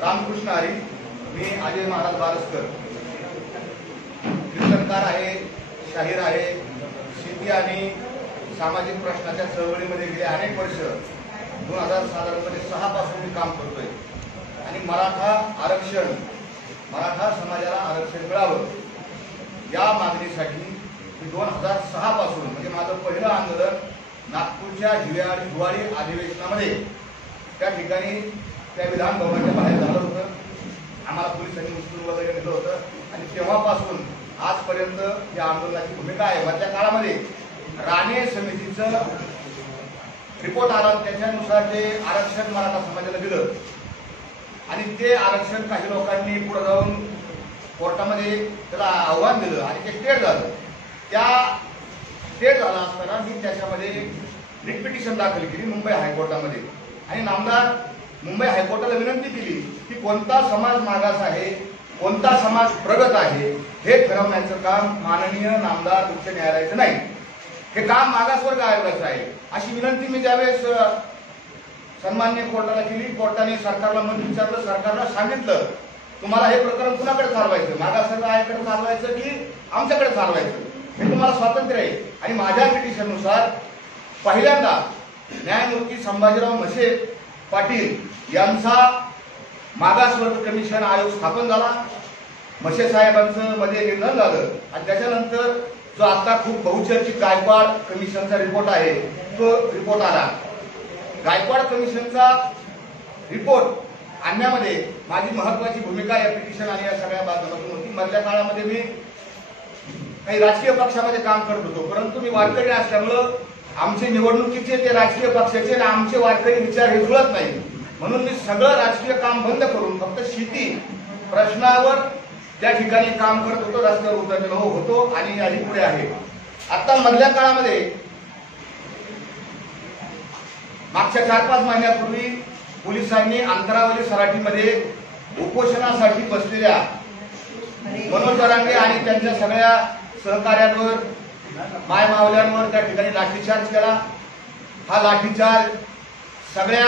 रामकृष्ण हरी, मी अजय महाराज बारसकर, कीर्तनकार आहे, शाहीर आहे, शेती आणि सामाजिक प्रश्नाच्या चळवळीमध्ये गेले अनेक वर्ष 2006 पासून मी काम करतोय आणि मराठा समाजाला आरक्षण मिळावं या मागणीसाठी 2006 पासून म्हणजे माझं पहिलं आंदोलन नागपूरच्या हिवाळी अधिवेशनामध्ये त्या ठिकाणी त्या विधान भवनाच्या बाहेर झालं होतं. आम्हाला पोलिसांनी उचलून वगैरे नेलं होतं आणि तेव्हापासून आजपर्यंत या आंदोलनाची भूमिका आहे. मधल्या काळामध्ये राणे समितीचं रिपोर्ट आला, त्याच्यानुसार ते आरक्षण मराठा समाजाला दिलं आणि ते आरक्षण काही लोकांनी पुढे जाऊन कोर्टामध्ये त्याला आव्हान दिलं आणि ते स्टेट झालं. त्या स्टेट झाला असताना मी त्याच्यामध्ये रिट पिटिशन दाखल केली मुंबई हायकोर्टामध्ये आणि नामदार मुंबई हायकोर्टाला विनंती केली की कोणता समाज मागास आहे, कोणता समाज प्रगत आहे हे ठरवण्याचं काम माननीय नामदार उच्च न्यायालयाचं नाही, हे काम मागासवर्ग आयोगाचं आहे. अशी विनंती मी त्यावेळेस सन्माननीय कोर्टाला केली. कोर्टाने सरकारला मत विचारलं, सरकारला सांगितलं तुम्हाला हे प्रकरण कुणाकडे चालवायचं, मागासवर्ग आयोगाकडे चालवायचं की आमच्याकडे चालवायचं, हे तुम्हाला स्वातंत्र्य आहे. आणि माझ्या पिटिशननुसार पहिल्यांदा न्यायमूर्ती संभाजीराव म्हसे पाटील यांचा मागासवर्ग कमिशन आयोग स्थापन झाला. म्हसे साहेबांचं मध्ये निधन झालं आणि त्याच्यानंतर जो आता खूप बहुचर्चित गायकवाड कमिशनचा रिपोर्ट आहे तो रिपोर्ट आला. गायकवाड कमिशनचा रिपोर्ट आणण्यामध्ये माझी महत्वाची भूमिका या पिटिशन आणि या सगळ्या बाबतीत होती. मधल्या काळामध्ये मी काही राजकीय पक्षामध्ये काम करत होतो, परंतु मी वारकरी असल्यामुळं आमचे निवडणुकीचे ते राजकीय पक्षाचे आणि आमचे वारकरी विचार हे जुळत नाही, म्हणून मी सगळं राजकीय काम बंद करून फक्त शेती प्रश्नावर त्या ठिकाणी काम करत होतो, रस्त्यावर उतरलेलो होतो आणि याही पुढे आहे. आता मधल्या काळामध्ये मागच्या 4-5 महिन्यापूर्वी पोलिसांनी अंतरावली सराटीमध्ये उपोषणासाठी बसलेल्या मनोज जरांगे आणि त्यांच्या सगळ्या सहकार्यांवर, मायमावल्यांवर त्या ठिकाणी लाठीचार्ज केला. हा लाठीचार्ज सगळ्या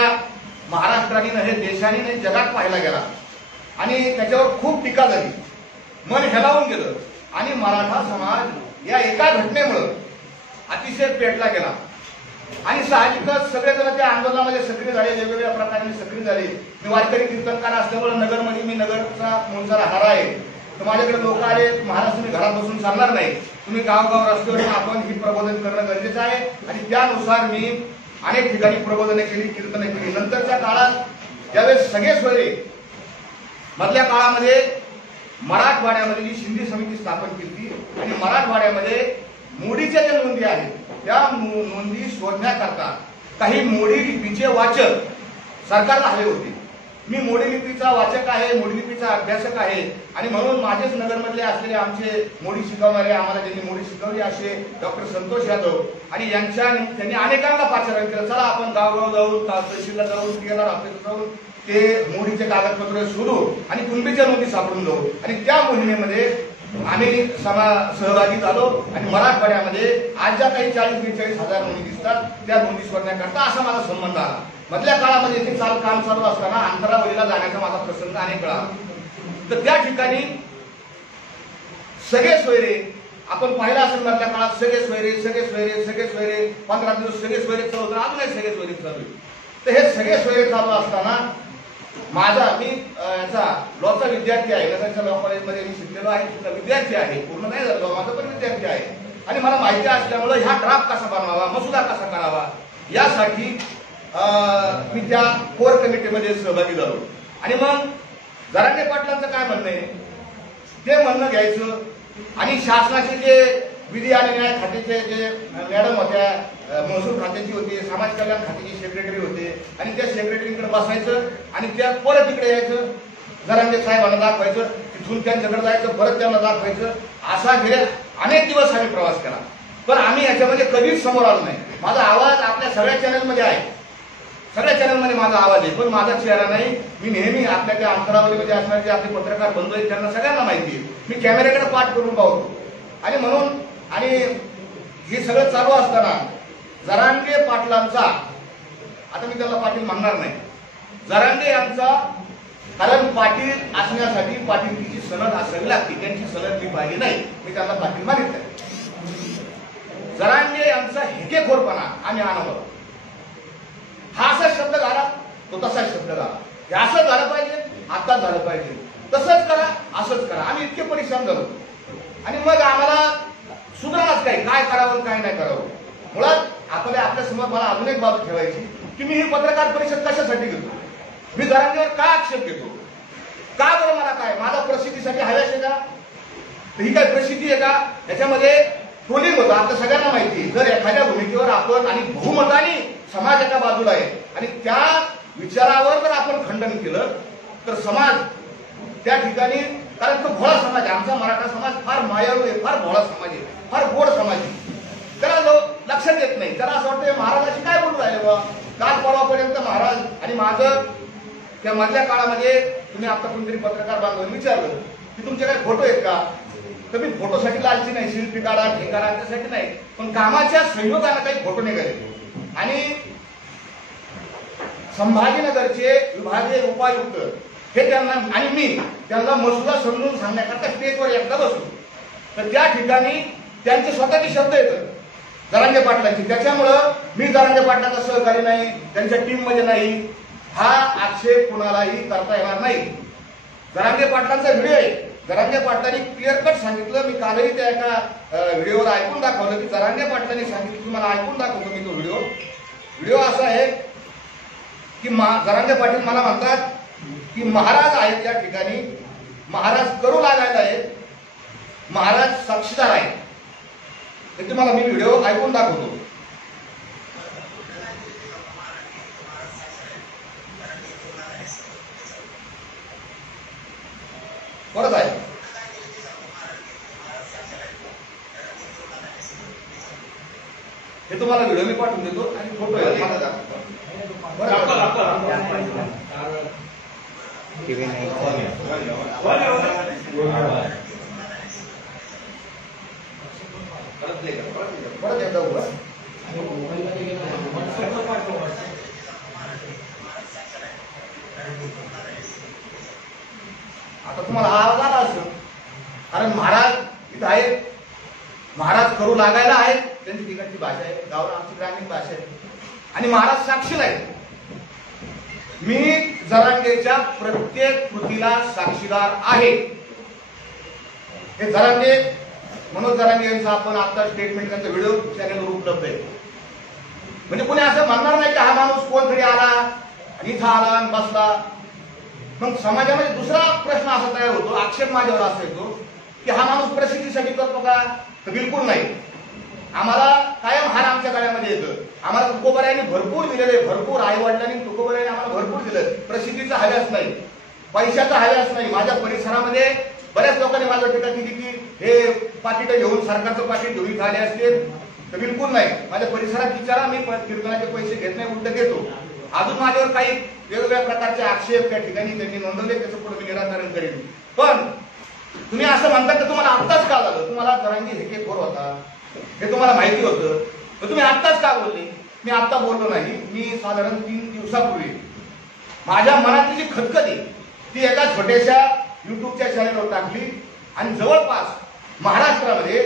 महाराष्ट्राने नव्हे देशाने नाही जगात पाहिला गेला आणि त्याच्यावर खूप टीका झाली, मन हेलावून गेलं आणि मराठा समाज या एका घटनेमुळे अतिशय पेटला गेला आणि साहजिकच सगळेजण त्या आंदोलनामध्ये सक्रिय झाले, वेगवेगळ्या प्रकारे सक्रिय झाले. मी वारकरी कीर्तनकार असल्यामुळे नगरमध्ये मी नगरचा मूळचा राहणार आहे, तर माझ्याकडे लोक आले, महाराज तुम्ही घरात बसून चालणार नाही, तुम्ही गावगाव रस्त्यावर आपण ही प्रबोधन करणं गरजेचं आहे आणि त्यानुसार मी अनेक ठिकाणी प्रबोधने केली, कीर्तने केली. नंतरच्या काळात ज्यावेळेस सगळे सोयरे मधल्या काळामध्ये मराठवाड्यामध्ये जी शिंदे समिती स्थापन केली आणि मराठवाड्यामध्ये मोडीच्या ज्या नोंदी आहेत त्या नोंदी शोधण्याकरता काही मोडी लिपीचे वाचक सरकारला हवे होते. मी मोडी लिपीचा वाचक आहे, मोडी लिपीचा अभ्यासक आहे आणि म्हणून माझेच नगरमधले असलेले आमचे मोडी शिकवणारे, आम्हाला ज्यांनी मोडी शिकवली असे डॉक्टर संतोष यादव आणि त्यांनी अनेकांना पाचारण केलं, चला आपण गावगाव जाऊन, तहसीलला जाऊन, पीएलआर ऑफिसला जाऊन ते मोडीचे कागदपत्र शोधू आणि कुणबीच्या नोंदी सापडून जाऊ. आणि त्या मोहिमेमध्ये आम्ही सहभागी झालो आणि मराठवाड्यामध्ये आज ज्या काही 40-42 हजार नोंदी दिसतात त्या नोंदी शोधण्याकरता असा माझा संबंध आला. मधल्या काळामध्ये ते काम चालू असताना अंतरावलीला जाण्याचा माझा प्रसंग अनेक वेळा. तर त्या ठिकाणी सगळे सोयरे आपण पाहिला असेल, मधल्या काळात सगळे सोयरे 15 दिवस सगळे सोयरे चालू होतं, अजूनही सगळे सोयरे चालू आहे. तर हे सगळे सोयरे चालू असताना मी याचा लॉचा विद्यार्थी आहे, नगरच्या लॉ कॉलेजमध्ये मी शिकलेलो आहे, विद्यार्थी आहे, पूर्ण नाही झालो माझा पण विद्यार्थी आहे आणि मला माहिती असल्यामुळे ह्या ड्राफ्ट कसा बनवावा, मसुदा कसा करावा यासाठी मी त्या कोर कमिटीमध्ये सहभागी झालो. आणि मग जरांगे पाटलांचं काय म्हणणं आहे ते म्हणणं घ्यायचं आणि शासनाचे जे विधी आणि न्याय खात्याचे जे मॅडम होत्या, महसूल खात्याची होती, समाज कल्याण खात्याची सेक्रेटरी होते आणि त्या सेक्रेटरीकडे बसायचं आणि त्या परत इकडे यायचं, जरांगे साहेबांना दाखवायचं, तिथून त्यांच्याकडे जायचं, परत त्यांना दाखवायचं. असा गेले अनेक दिवस आम्ही प्रवास केला, पण आम्ही याच्यामध्ये कधीच समोर आलो नाही. माझा आवाज आपल्या सगळ्या चॅनलमध्ये आहे, सगळ्या चॅनलमध्ये माझा आवाज आहे, पण माझा चेहरा नाही. मी नेहमी आपल्या त्या अंतरावलीमध्ये असणारे जे आपले पत्रकार बंधू आहेत त्यांना सगळ्यांना माहिती आहे, मी कॅमेऱ्याकडे पाठ करून पाहतो. आणि म्हणून आणि हे सगळं चालू असताना जरांगे पाटलांचा, आता मी त्याला पाटील म्हणणार नाही, जरांगे यांचा, कारण पण पाटील असण्यासाठी पाटीलकीची सनद असावी लागते. त्यांची सनद मी पाहिली नाही, मी त्यांना पाटील मागितलं. जरांगे यांचा हेकेखोरपणा आम्ही आणवलं. हा असा शब्द घाला, तो तसा शब्द घाला. हे असं झालं पाहिजे, आता झालं पाहिजे, तसंच करा, असंच करा. आम्ही इतके परेशान झालो आणि मग आम्हाला सुधारणाच काय करावं काय नाही करावं. मुळात आपल्या समोर मला अजून एक बाब ठेवायची की मी ही पत्रकार परिषद कशासाठी घेतो, मी जरांगेवर का आक्षेप घेतो, का बरं, मला काय माझा प्रसिद्धीसाठी हव्यास आहे का, ही काय प्रसिद्धी आहे का. याच्यामध्ये ट्रोलिंग होतं, आपल्या सगळ्यांना माहिती. जर एखाद्या भूमिकेवर आपण आणि बहुमताने समाज एका बाजूला आहे आणि त्या विचारावर जर आपण खंडन केलं तर समाज त्या ठिकाणी, कारण तो भोळा समाज आहे आमचा मराठा समाज, फार मायाळू आहे, फार भोळा समाज आहे, फार गोड समाज आहे. त्याला लक्षात येत नाही. त्याला असं वाटतं महाराजाशी काय बोलून राहिले बा. काल परवापर्यंत महाराज आणि माझं त्या मधल्या काळामध्ये तुम्ही आता कोणतरी पत्रकार बांधवांनी विचारलं की तुमचे काही फोटो आहेत का, तर मी फोटोसाठी लालची नाही, शिल्पी काढा ठेकाणा त्यासाठी नाही, पण कामाच्या संयोगाने काही फोटो निघाले. आणि संभाजीनगरचे विभागीय उपायुक्त हे त्यांना आणि मी त्यांना मसुदा समजून सांगण्याकरता स्टेजवर एकदा बसलो, तर त्या ठिकाणी त्यांचे स्वतःचे शब्द येतात जरांगे पाटलांची. त्याच्यामुळं मी जरांगे पाटलांचा सहकारी नाही, त्यांच्या टीम मध्ये नाही, हा आक्षेप कुणालाही करता येणार नाही. जरांगे पाटलांचा व्हिडिओ आहे. जरांगे पाटलांनी क्लिअर कट सांगितलं. मी कालही त्या एका व्हिडिओवर ऐकून दाखवलं की जरांगे पाटलांनी सांगितलं की मला ऐकून दाखवतो मी तो व्हिडिओ असा आहे की जरांगे पाटील मला म्हणतात की महाराज आहेत त्या ठिकाणी, महाराज करू लागायला आहेत, महाराज साक्षीदार आहेत. ते तुम्हाला मी व्हिडिओ ऐकून दाखवतो. परत आहे हे तुम्हाला व्हिडिओ मी पाठवून देतो आणि फोटो आहे मला दाखवतो. परत एकदा उभं. आता तुम्हाला हा आवाज आला असेल, कारण महाराज इथं आहेत, महाराज करू लागायला आहेत, त्यांची तिकडची भाषा आहे, गावाला आमची ग्रामीण भाषा आहे आणि महाराज साक्षीला आहेत. मी जरांगेच्या प्रत्येक कृतीला साक्षीदार आहे. हे जरांगे, मनोज जरांगे यांचं आपण आता स्टेटमेंट त्यांचा व्हिडिओ चॅनलवर उपलब्ध आहे. म्हणजे कोणी असं म्हणणार नाही की हा माणूस कोणतरी आला आणि इथं आला आणि बसला. मग समाजामध्ये दुसरा प्रश्न असा तयार होतो, आक्षेप माझ्यावर असा येतो की हा माणूस प्रसिद्धीसाठी करतो का, तर बिलकुल नाही. आम्हाला कायम हार आमच्या गळ्यामध्ये येतं. आम्हाला तुकोबरायांनी भरपूर दिलेले, भरपूर आई वडिलांनी तुकोबरायांनी आम्हाला भरपूर दिलं. प्रसिद्धीचा हव्यास नाही, पैशाचा हव्यास नाही. माझ्या परिसरामध्ये बऱ्याच लोकांनी माझ्यावर टीका केली की हे पाकिटं घेऊन सरकारचं पाकिट घेऊन आले असतील, तर बिलकुल नाही. माझ्या परिसरात विचारा, मी कीर्तनाचे पैसे घेत नाही, उलट घेतो. अजून माझ्यावर काही वेगवेगळ्या प्रकारचे आक्षेप त्या ठिकाणी त्यांनी नोंदवले, त्याचं पुढे मी निराकरण करेन. पण तुम्ही असं म्हणता की तुम्हाला आत्ताच का झालं, तुम्हाला जरांगे हेकेखोर होता हे तुम्हाला माहिती होतं, तर तुम्ही आत्ताच का बोलले. मी आत्ता बोललो नाही. मी साधारण 3 दिवसापूर्वी माझ्या मनातली जी खतखत आहे ती एका छोट्याशा युट्यूबच्या चॅनलवर टाकली आणि जवळपास महाराष्ट्रामध्ये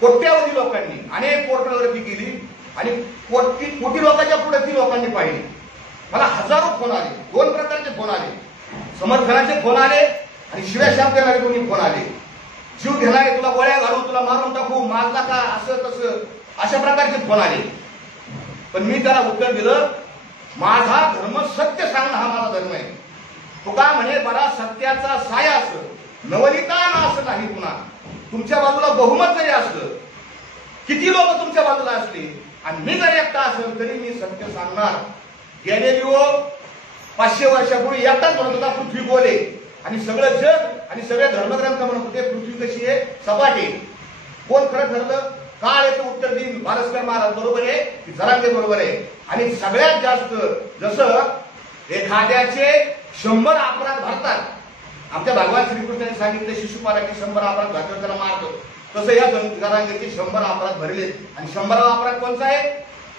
कोट्यावधी लोकांनी अनेक पोर्टलवरती गेली आणि कोटी लोकांच्या पुढे ती लोकांनी पाहिली. मला हजारो फोन आले, 2 प्रकारचे फोन आले. समर्थनाचे फोन आले आणि शिव्या शाप देणारे दोन्ही फोन आले. जीव घेणारे, तुला गोळ्या घालू, तुला मारून टाकू, मारला का, असं तसं, अशा प्रकारचे फोन आले. पण मी त्याला उत्तर दिलं, माझा धर्म सत्य सांगणं हा माझा धर्म आहे. तुका म्हणे बरा सत्याचा साया असं नवलिता ना असं नाही. पुन्हा तुमच्या बाजूला बहुमत जरी असलं, किती लोक तुमच्या बाजूला असले आणि मी जरी एकटा असेल तरी मी सत्य सांगणार. गॅलिलिओ 500 वर्षापूर्वी एकटाच म्हणत होता पृथ्वी गोल आहे आणि सगळं जग आणि सगळे धर्मग्रंथ म्हणत होते पृथ्वी कशी आहे, सपाट आहे. कोण खरं ठरलं, काळ याचं उत्तर देईल. भालस्कर महाराज बरोबर आहे की जरांगे बरोबर आहे. आणि सगळ्यात जास्त जसं एखाद्याचे 100 अपराध भरतात, आमच्या भगवान श्रीकृष्णाने सांगितले शिशुपालाने 100 अपराध घातले त्याला मारतो, तसं या जरांगेचे 100 अपराध भरले. आणि 100वा अपराध कोणता आहे,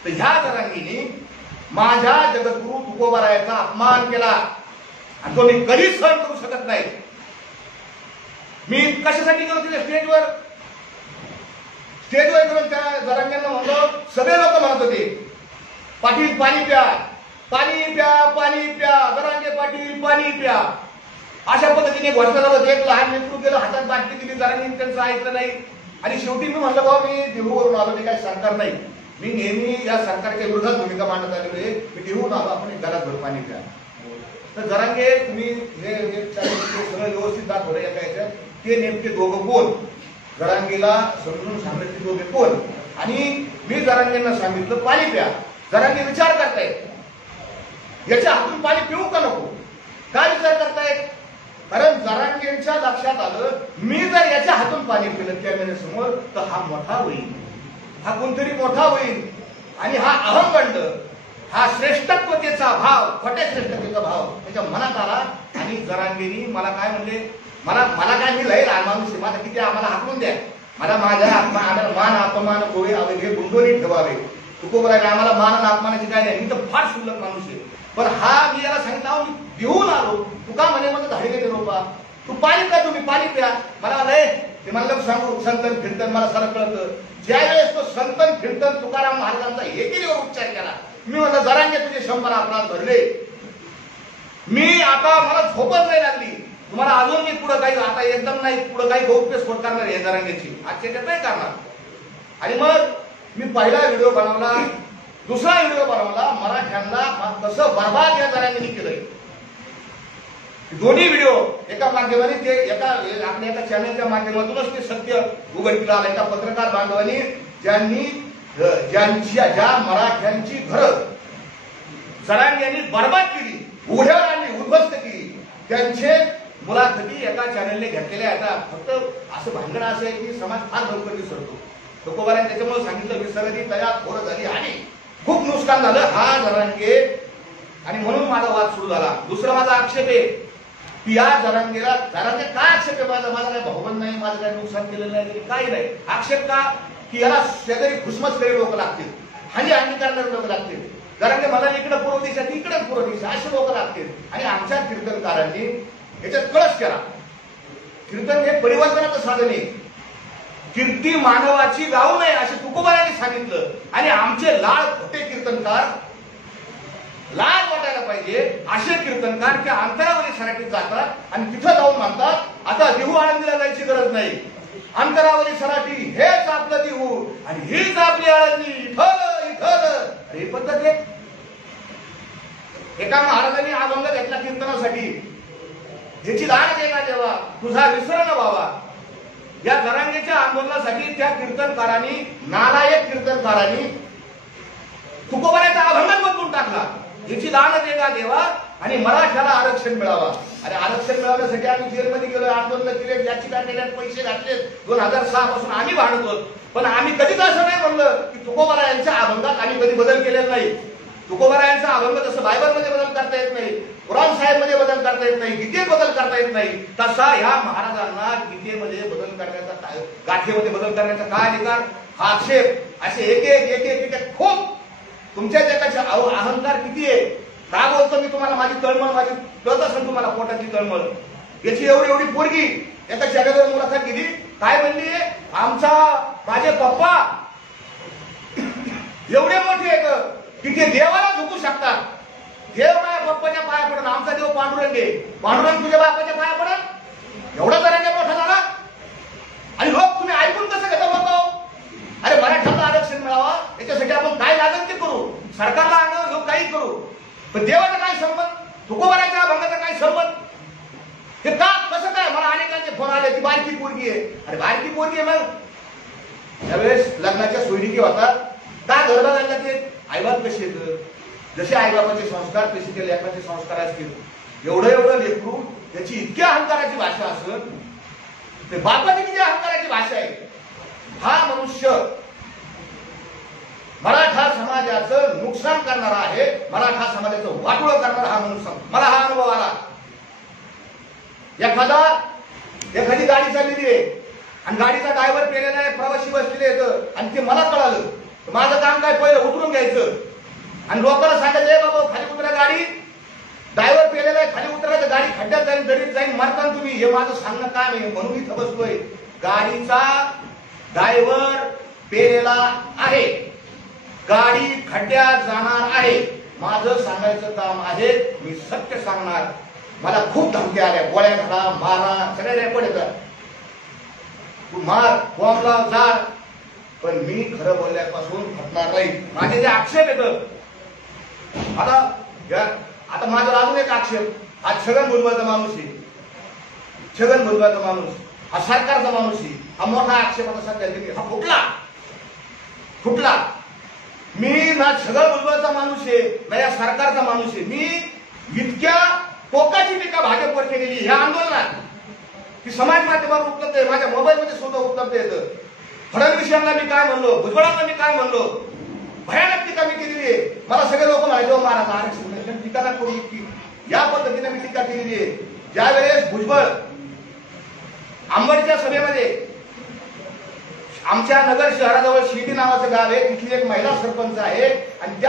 तर ह्या जरांगीने माझ्या जगद्गुरु तुकोबारायाचा अपमान केला. आणि तो मी कधीच सहन करू शकत नाही. मी कशासाठी गेलो तिथे स्टेजवर करून त्या जरांगेंना म्हणलो, सगळे लोक म्हणत होते पाटील पाणी प्या, पाणी प्या, पाणी प्या, जरांगे पाटील पाणी प्या, अशा पद्धतीने घोषणा झालं. एक लहान लेकरू गेलं, हातात बाटली दिली, जरांगे त्यांचं ऐकलं नाही. आणि शेवटी मी म्हणलं, बाबा मी देहूवरून आलो, ते काही सरकार नाही, मी नेहमी या सरकारच्या विरोधात भूमिका मांडत आलेलो आहे, मी देहून आलो, आपण एक घरात पाणी प्या. तर जरांगे तुम्ही हे सगळं व्यवस्थित दाखवलं एका याच्यात, ते नेमके दोघं कोण, जरांगेला समजून सांगितलं की दोघे कोण, आणि मी जरांगेंना सांगितलं पाणी प्या. जरांगे विचार करतायत याच्या हातून पाणी पिऊ का नको. काय विचार करतायत, कारण जरांगेंच्या लक्षात आलं मी जर याच्या हातून पाणी पिलं कॅमेऱ्यासमोर तर हा मोठा होईल, हा कोणतरी मोठा होईल, आणि हा अहंगंड, हा श्रेष्ठत्वतेचा भाव, खोट्या श्रेष्ठतेचा भाव त्याच्या मनात आला. आणि जरांगेनी मला काय म्हणले, मला काय, मी लय लहान माणूस आहे, माझा किती आम्हाला हाकलून द्या, मला माझ्या मान अपमान होईल, हे गुंडोनी ठेवावे, तुकोबराने आम्हाला मान अपमानाची काय नाही, मी तर फार शुल्लक माणूस आहे. पण हा मी याला सांगितलं, मी घेऊन आलो, तू का म्हणे मग धाडे घेते रोपा, तू पाणी प्या, तुम्ही पाणी प्या. मला लय ते म्हणलं सांगू संतन कीर्तन मला सारं कळतं. ज्यावेळेस तो संतन कीर्तन तुकाराम महाराजांचा एकेरीवर उच्चार केला, मी म्हणलं जरांगे तुझे 100 अपराध भरले, मी आता मला झोपच नाही लागली, तुम्हाला अजून मी पुढे काही आता एकदम नाही पुढे काही गौप्यस्फोट करणार आहे जरांगेची, आजच्या नाही करणार. आणि मग मी पहिला व्हिडिओ बनवला, दुसरा व्हिडिओ बनवला, मराठ्यांना कसं बर्बाद या जरांगेनी केलंय. दोन्ही व्हिडिओ एका माध्यमाने ते आपल्या एका चॅनलच्या माध्यमातूनच ते सत्य उघडकीला आलं. एका पत्रकार बांधवांनी ज्या मराठ्यांची घरं जरांगेंनी बर्बाद केली, उघड्यावर आणली, उद्ध्वस्त केली, त्यांचे मुलाखती एका चॅनलने घेतलेल्या. आता फक्त असं भांडण असं आहे की समाज फार लवकर विसरतो. तुकोबाराने त्याच्यामुळे सांगितलं विसरली तयार थोडं झाली आणि खूप नुकसान झालं. हा जरांगे, आणि म्हणून माझा वाद सुरू झाला. दुसरा माझा आक्षेप आहे की या जरांगेला जरांगे काय आक्षेप आहे माझा काही भावबंद नाही, माझं काही नुकसान केलेलं नाही, काही नाही. आक्षेप का की याला शेजारी खुसमसकरी लोक लागतील, हानी करणारे लोक लागतील. जरांगे मला इकडं पूर्व दिशा तिकडं पूर्व दिशा असे लोक लागतील. आणि आमच्या कीर्तनकारांनी याच्यात कळस केला. कीर्तन हे परिवर्तनाचं साधन आहे, कीर्ती मानवाची गाऊ नये असे तुकोबारांनी सांगितलं. आणि आमचे लाळ खोटे कीर्तनकार, लाज वाटायला पाहिजे असे कीर्तनकार त्या अंतरावरी सराटीत जातात आणि तिथं जाऊन म्हणतात आता देहू आळंदीला जायची गरज नाही, अंतरावरी सराटी हेच आपलं देहू आणि हीच आपली आळंदी, इथं इथं. ही पद्धत आहे. एका महाराजांनी अभंग घेतला कीर्तनासाठी, ह्याची दान दे ना देवा, तुझा विसर न व्हावा. या जरांगेच्या आंदोलनासाठी त्या कीर्तनकारांनी, नालायक कीर्तनकारांनी तुकोबाराचा अभंगच बदलून टाकला. याची दान दे ना देवा आणि मराठ्याला आरक्षण मिळावा. आणि आरक्षण मिळवण्यासाठी आम्ही जेलमध्ये गेलो, आंदोलन केले, याचिका केल्या, पैसे घातले. 2006 पासून आम्ही भांडतो. पण आम्ही कधीच असं नाही म्हणलं की तुकोबारा यांच्या अभंगात आम्ही कधी बदल केलेला नाही. तुकोबारा यांचा अभंग जसं बायबलमध्ये बदल करता येत नाही, कुराण साहेबमध्ये बदल करता येत नाही, गीतेत बदल करता येत नाही, तसा ह्या महाराजांना गीतेमध्ये बदल करण्याचा, गाठेमध्ये बदल करण्याचा काय अधिकार, हा आक्षेप असे एक एक एक एक खूप तुमच्या जगाचा अहंकार किती आहे. का बोलतो मी तुम्हाला, माझी तळमळ, माझी कळत असेल तुम्हाला पोटाची तळमळ. याची एवढी एवढी पोरगी एका जगावर मुलाखत दिली, काय म्हणली, माझे पप्पा एवढे मोठे आहेत की ते देवाला झुकू शकतात. देव माझ्या पप्पाच्या पाया पडून, आमचा देव पांडुरंग आहे, पांडुरंग तुझ्या बापाच्या पाया पडत, एवढा जरांगे मोठा झाला. आणि लोक तुम्ही ऐकून कसं घेता बाबा, अरे मराठ्याला आरक्षण मिळावा याच्यासाठी आपण काय लागेल ते करू, सरकारला अंगावर घेऊन काही करू. पण देवाचा काय संबंध, तुकोबाराच्या अभंगाचा काय संबंध, हे का कसं काय. मला अनेकांचे फोन आले, ती बारकी पोरगी आहे. अरे बारकी पोरगी आहे, मग त्यावेळेस लग्नाच्या सोयीकी होतात का घरला जायला ते आईबाप कसे येतं, जसे आईबापाचे संस्कार तसे ते लेकराचे संस्कार असतील. एवढं एवढं लेकरू त्याची इतक्या अहंकाराची भाषा असेल, ते बापाची किती अहंकाराची भाषा आहे. हा मनुष्य मराठा समाजाचं नुकसान करणारा आहे, मराठा समाजाचं वाटोळं करणारा हा मनुष्य. मला हा अनुभव आला. एखादी गाडी चाललेली आहे आणि गाडीचा ड्रायव्हर पेलेला आहे, प्रवासी बसलेले आहेत आणि ते मला कळालं. माझं काम काय, पहिलं उतरून घ्यायचं आणि लोकांना सांगायचं बाबा खाली उतरा गाडी, ड्रायव्हर पेलेला आहे, खाली उतरायचं, गाडी खड्ड्यात जाईल, दरीत जाईल, मारताना तुम्ही. हे माझं सांगणं काम आहे, म्हणून इथं बसतोय. गाडीचा ड्रायव्हर पेलेला आहे, गाडी खड्ड्यात जाणार आहे. माझं सांगायचं काम आहे, मी सत्य सांगणार. मला खूप धमक्या आल्या, गोळ्या घाला, मारा, सगळे रेकॉर्ड येतात. तू मार, बॉम्बला जा, पण मी खरं बोलल्यापासून हटणार नाही. माझे जे आक्षेप येतं, आता माझा अजून एक आक्षेप, हा छगन भुजबळचा माणूस आहे, छगन भुजबळचा माणूस, हा सरकारचा माणूस आहे, हा मोठा आक्षेप आता सध्या हा फुटला. मी ना छगन भुजबळचा माणूस आहे ना या सरकारचा माणूस आहे. मी इतक्या टोकाची टीका भाजपवर केलेली या आंदोलनात की समाज माध्यमावर उपलब्ध आहे, माझ्या मोबाईलमध्ये सुद्धा उपलब्ध येतं. फडणवीसांना मी काय म्हणलो, भुजबळांना मी काय म्हणलो, भयानक टीका मी केलेली आहे. मला सगळे लोक म्हणायचे महाराज आरक्षण टीका ना करू, इतकी या पद्धतीने मी टीका केलेली आहे. ज्यावेळेस भुजबळ आंबडच्या सभेमध्ये, आमच्या नगर शहराजवळ शिर्डी नावाचं गाव आहे, तिथली एक महिला सरपंच आहे आणि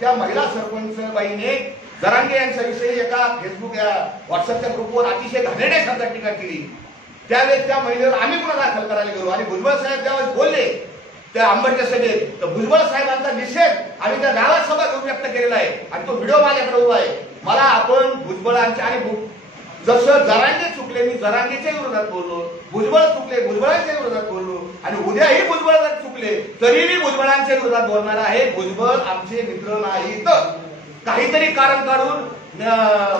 त्या महिला सरपंच बाईने जरांगे यांच्याविषयी एका फेसबुक या व्हॉट्सअपच्या ग्रुपवर अतिशय घाणेरड्या शब्दात टीका केली. त्यावेळेस त्या महिलेवर आम्ही गुन्हा दाखल करायला गेलो आणि भुजबळ साहेब त्यावेळेस बोलले त्या आंबडच्या सभेत, तर भुजबळ साहेबांचा निषेध आम्ही त्या गावात सभा व्यक्त केलेला आहे आणि तो व्हिडिओ माझ्याकडे उभा आहे. मला आपण भुजबळांच्या आणि जसं जरांगे चुकले, मी जरांगेच्या विरोधात बोललो, भुजबळ चुकले, भुजबळांच्या विरोधात बोललो आणि उद्याही भुजबळ जर चुकले तरी मी भुजबळांच्या विरोधात बोलणार आहे. भुजबळ आमचे मित्र नाहीत. काहीतरी कारण काढून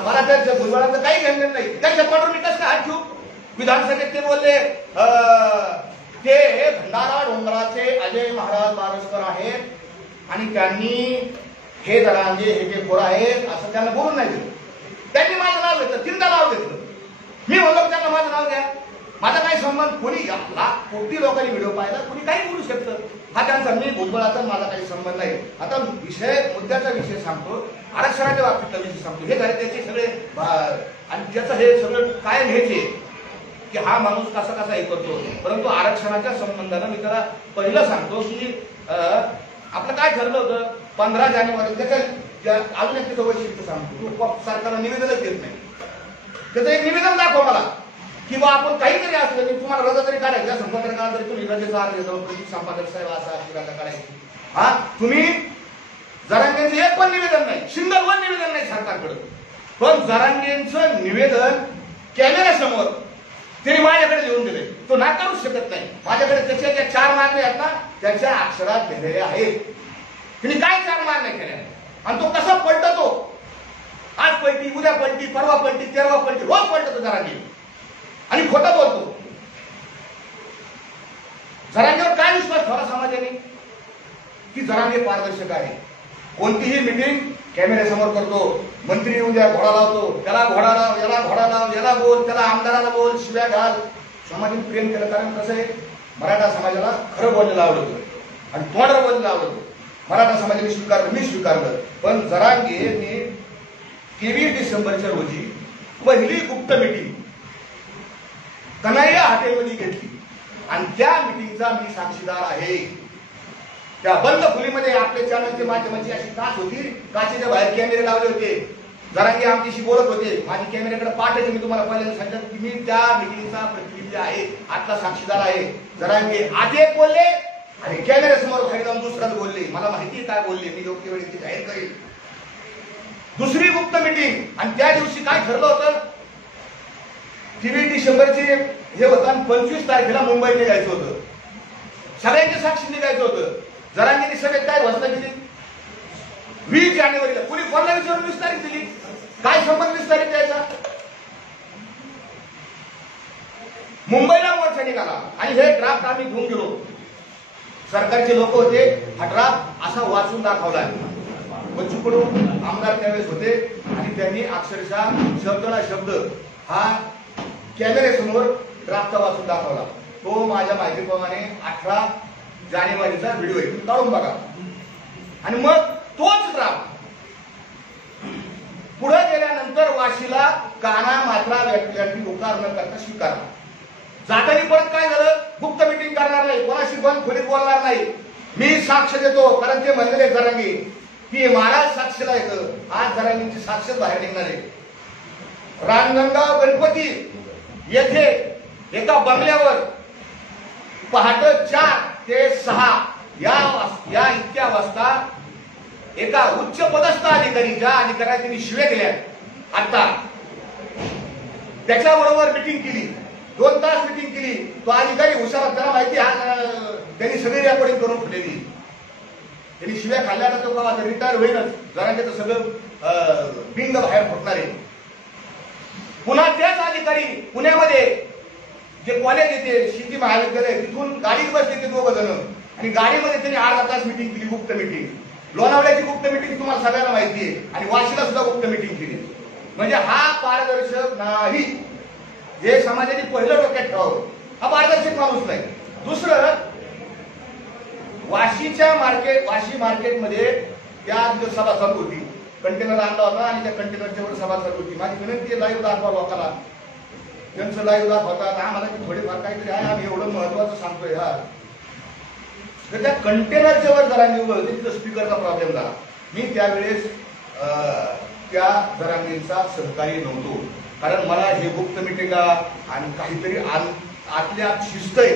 मला त्या भुजबळांचं काही घेणं नाही. त्यांच्या पाठवून मी कसं हात घेऊ? विधानसभेत ते बोलले ते भंडारा डोंगराचे अजय महाराज बारसकर आहेत आणि त्यांनी हे जरांगे हे जे खोर आहेत असं त्यांना बोलून नाही दिलं. त्यांनी माझं नाव घेतलं, 3दा नाव घेतलं. मी म्हणलो त्यांना माझं नाव द्या, माझा काही संबंध. कोणी लाख कोटी लोकांनी व्हिडिओ पाहिला, कोणी काही बोलू शकतं. हा त्यांचा, मी भुजबळाचा माझा काही संबंध नाही. आता मुद्द्याचा विषय सांगतो, आरक्षणाच्या बाबतीतला विषय सांगतो. हे झाले त्याचे सगळे आणि त्याचं हे सगळं काय घ्यायचे की हा माणूस कसा कसा हे करतो. परंतु आरक्षणाच्या संबंधानं मी त्याला पहिलं सांगतो की आपलं काय ठरलं होतं 15 जानेवारी, त्याच्या अजून एक तिथं वैशिष्ट्य सांगतो. सरकारला निवेदनच देत नाही. त्याचं एक निवेदन दाखवा मला किंवा आपण काहीतरी असलं की तुम्हाला रजा तरी काढायची, संपत्रकाला तरी तुम्ही रजेचा अर्ज देतो, प्रदीप संपादक साहेब असा रजा काढायची. हा तुम्ही जरांगेंचं एक पण निवेदन नाही, सिंगल वन निवेदन नाही सरकारकडे. पण जरांगेंचं निवेदन कॅमेऱ्यासमोर त्यांनी माझ्याकडे लिहून दिले, तो नाकारूच शकत नाही. माझ्याकडे त्याच्या ज्या 4 मागण्या आहेत ना त्याच्या अक्षरात लिहिलेल्या आहेत. त्यांनी काय 4 मागण्या केल्या आणि तो कसा पलटतो, आज पलटी, उद्या पलटी, परवा पलटी, तेरवा पलटी, रोज पलटतो जरांगे आणि खोटं बोलतो. जरांगेवर काय विश्वास ठेवला समाजाने की जरांगे पारदर्शक आहे. कोणतीही मीटिंग कॅमेऱ्यासमोर करतो, मंत्री येऊन द्या घोडा लावतो, त्याला घोडा लाव, याला घोडा लाव, याला बोल, त्याला आमदाराला बोल, शिव्या घाल. समाजाने प्रेम केलं, कारण कसं आहे मराठा समाजाला खरं बोललेलं आवडतं आणि तोंडावर बोललेलं आवडतं. मराठा समाजाने स्वीकारलं, मी स्वीकारलं. पण जरांगेने 23 डिसेंबरच्या रोजी पहिली गुप्त मीटिंग कन्हैया हॉटेलमध्ये घेतली आणि त्या मीटिंगचा मी साक्षीदार आहे. त्या बंद खोलीमध्ये आपल्या चॅनलच्या माध्यमाची अशी काच होती, काचेच्या बाहेर कॅमेरे लावले होते. जरांगे आमच्याशी बोलत होते, माझी कॅमेऱ्याकडे पाठ आहे. मी तुम्हाला पहिल्यांदा सांगितलं की मी त्या मीटिंगचा प्रतिनिधी आहे, आतला साक्षीदार आहे. जरांगे आत एक बोलले आणि कॅमेऱ्यासमोर खाली जाऊन दुसराच बोलले. मला माहिती काय बोलले, मी योग्य वेळी ती जाहीर करेल. दुसरी गुप्त मीटिंग आणि त्या दिवशी काय ठरलं होतं, 23 डिसेंबरचे हे होतं आणि 25 तारखेला मुंबईत निघायचं होतं. सगळ्यांची साक्षी निघायचं होतं. जरांगेंनी सगळ्यात काय घोषणा केली 20 जानेवारीला. कुणी कोणाला विचारून 20 तारीख दिली? काय संबंध 20 तारीख द्यायचा? मुंबईला मोर्चा निघाला आणि हे ड्राफ्ट आम्ही घेऊन गेलो. सरकारचे लोक होते, हा ड्राफ्ट असा वाचून दाखवला. बच्चू कडू आमदार त्यावेळेस होते आणि त्यांनी अक्षरशः शब्द ना शब्द हा कॅमेऱ्यासमोर ड्राफ्ट वाचून दाखवला. तो माझ्या माहितीप्रमाणे 18 जानेवारीचा व्हिडिओ आहे, काढून बघा. आणि मग तोच ड्राफ्ट पुढे गेल्यानंतर वाशीला काना मात्रा व्यक्ती उकार न करता स्वीकारला. जाताना परत काय झालं, गुप्त मीटिंग करणार नाही, कोणाशी बंद खोलीत बोलणार नाही, मी साक्ष देतो. कारण ते म्हणलेले जरांगे की महाराज साक्षीला येतं, आज जरांगींची साक्षात बाहेर निघणार आहे. रांजणगाव गणपती येथे एका बंगल्यावर पहाटे 4 ते 6 या इतक्या वाजता एका उच्च पदस्थ अधिकारी, ज्या अधिकाऱ्याने त्यांनी शिव्या दिल्या आता, त्याच्याबरोबर मिटिंग केली. 2 तास मिटिंग केली. तो अधिकारी हुशार, त्याला माहिती त्यांनी सगळी रेकॉर्डिंग करून ठेवलेली. त्यांनी शिव्या खाल्ल्यानंतर तो का रिटायर होईनच, जरांगेचं सगळं बिंग बाहेर फुटणार आहे. पुन्हा त्याच अधिकारी पुण्यामध्ये जे कॉलेज येते शेती महाविद्यालय, तिथून गाडीत बसले ते 2 जण आणि गाडीमध्ये त्यांनी अर्धा तास मिटिंग केली, गुप्त मिटिंग. लोणावळ्याची गुप्त मिटिंग तुम्हाला सगळ्यांना माहिती आहे आणि वाशीला सुद्धा गुप्त मिटिंग केली. म्हणजे हा पारदर्शक नाही, हे समाजाने पहिलं डोक्यात ठेवावं. हा पारदर्शक माणूस नाही. दुसरं, वाशी मार्केटमध्ये त्या सभा चालू होती, कंटेनर आणला होता आणि त्या कंटेनरच्या वर सभा चालू होती. माझी विनंती आहे, लाईव्ह दाखवा लोकांना, त्यांचं लाईव्ह दाखवतात. आम्हाला थोडेफार काहीतरी आहे, आम्ही एवढं महत्वाचं सांगतोय. तर त्या कंटेनरच्या वर जरांगी उभं होते, तिथं स्पीकरचा प्रॉब्लेम झाला. मी त्यावेळेस त्या जरांगींचा सहकारी नव्हतो, कारण मला हे गुप्त मिटिंगा आणि काहीतरी आतल्या शिस्त आहे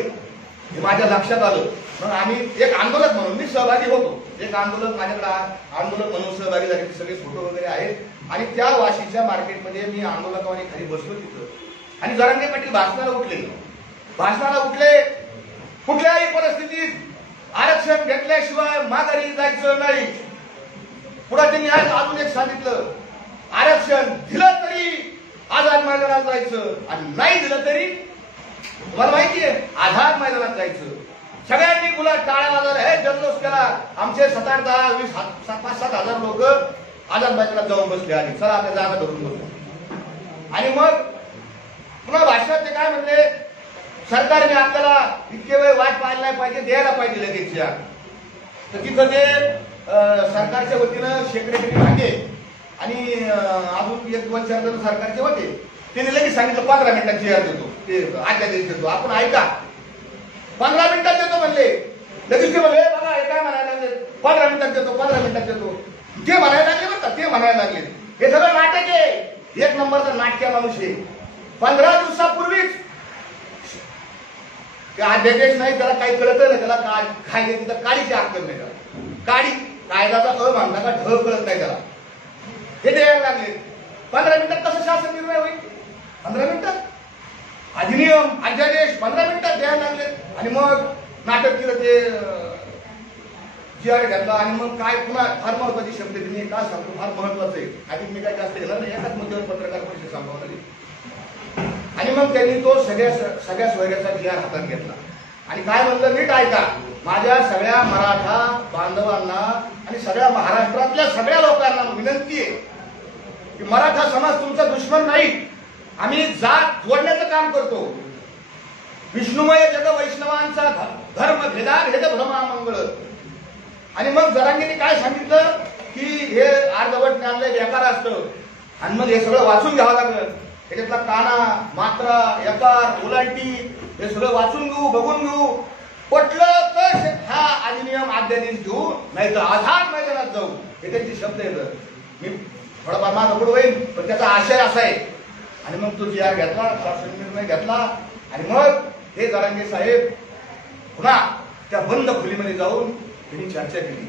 हे माझ्या लक्षात आलं. मग आम्ही एक आंदोलक म्हणून मी सहभागी होतो. एक आंदोलक माझ्याकडे आंदोलक म्हणून सहभागी झाले, सगळे फोटो वगैरे आहेत. आणि त्या वाशीच्या मार्केटमध्ये मी आंदोलकाने खाली बसलो तिथं आणि जरांगे पाटील भाषणाला उठले. कुठल्याही परिस्थितीत आरक्षण घेतल्याशिवाय माघारी जायचं नाही. पुढे त्यांनी आज अजून एक सांगितलं, आरक्षण दिलं तरी आझाद मैदानात जायचं आणि नाही दिलं तरी तुम्हाला माहितीये आझाद मैदानात जायचं. सगळ्यांनी मुला टाळ्या वाजवल्या, हे जल्लोष केला. आमचे 7, 8, 10, 20, 5-7 हजार लोक आझाद मैदानात जाऊन बसले आणि चला आपल्या जागा धरून बसलो. आणि मग पुन्हा भाषणात ते काय म्हणले, सरकारने आपल्याला इतके वेळ वाट पाहायला नाही पाहिजे, द्यायला पाहिजे लगेच. तर तिथं ते सरकारच्या वतीनं सेक्रेटरी भांगे आणि अजून 1-2 जण सरकारचे होते, त्यांनी लगेच सांगितलं 15 मिनिटांची यार देतो, ते आजच्या दिवशी देतो. आपण ऐका, 15 मिनिटात देतो म्हणले. लगेच ते म्हणले, बघा हे काय म्हणायला लागले, 15 मिनिटात देतो, 15 मिनिटात देतो. ते म्हणायला लागले बरं का, ते म्हणायला लागले. हे सगळं नाटक आहे, 1 नंबरचा नाटक्या माणूस आहे. 15 दिवसापूर्वीच अध्यादेश नाही, त्याला काही कळत नाही, त्याला काय घेतली तर काळीची अक्कल नाही. त्याला काळी कायद्याचा मानला का ढ कळत नाही त्याला. हे द्यायला लागले. 15 मिनिटात कसं शासन निर्णय होईल? 15 मिनिटात अधिनियम अध्यादेश 15 मिनिटात द्यायला लागले. आणि मग नाटक केलं, ते GR घेतला. आणि मग काय पुन्हा फार महत्वाची शब्द मी काय सांगतो, फार महत्वाचं आहे. आधी मी काय जास्त घेणार नाही, एकाच मुद्द्यावर पत्रकार परिषद संपवली. आणि मग त्यांनी तो सगळ्या सोयऱ्याचा GR हातात घेतला आणि काय म्हणलं, नीट ऐका, माझ्या सगळ्या मराठा बांधवांना आणि सगळ्या महाराष्ट्रातल्या सगळ्या लोकांना विनंती आहे की मराठा समाज तुमचा दुश्मन नाही. आम्ही जात जोडण्याचं काम करतो. विष्णुमय जग वैष्णवांचा धर्म भेद भ्रमामंगळ. आणि मग जरांगींनी काय सांगितलं की हे अर्धवट ज्ञानलय बेकार असतं आणि मग हे सगळं वाचून घ्यावं लागलं. त्याच्यातला काना, मात्रा, यकार, ओलांटी हे सगळं वाचून घेऊ, बघून घेऊ. पटलं तर हा अधिनियम अध्यादेश घेऊ, नाही तर आझाद मैदानात जाऊ. हे त्यांचे शब्द येतं. मी थोडाफार माझा पुढे होईल, पण त्याचा आशय असा आहे. आणि मग तो GR घेतला, शासन निर्णय घेतला. आणि मग हे जरांगे साहेब पुन्हा त्या बंद खोलीमध्ये जाऊन त्यांनी चर्चा केली.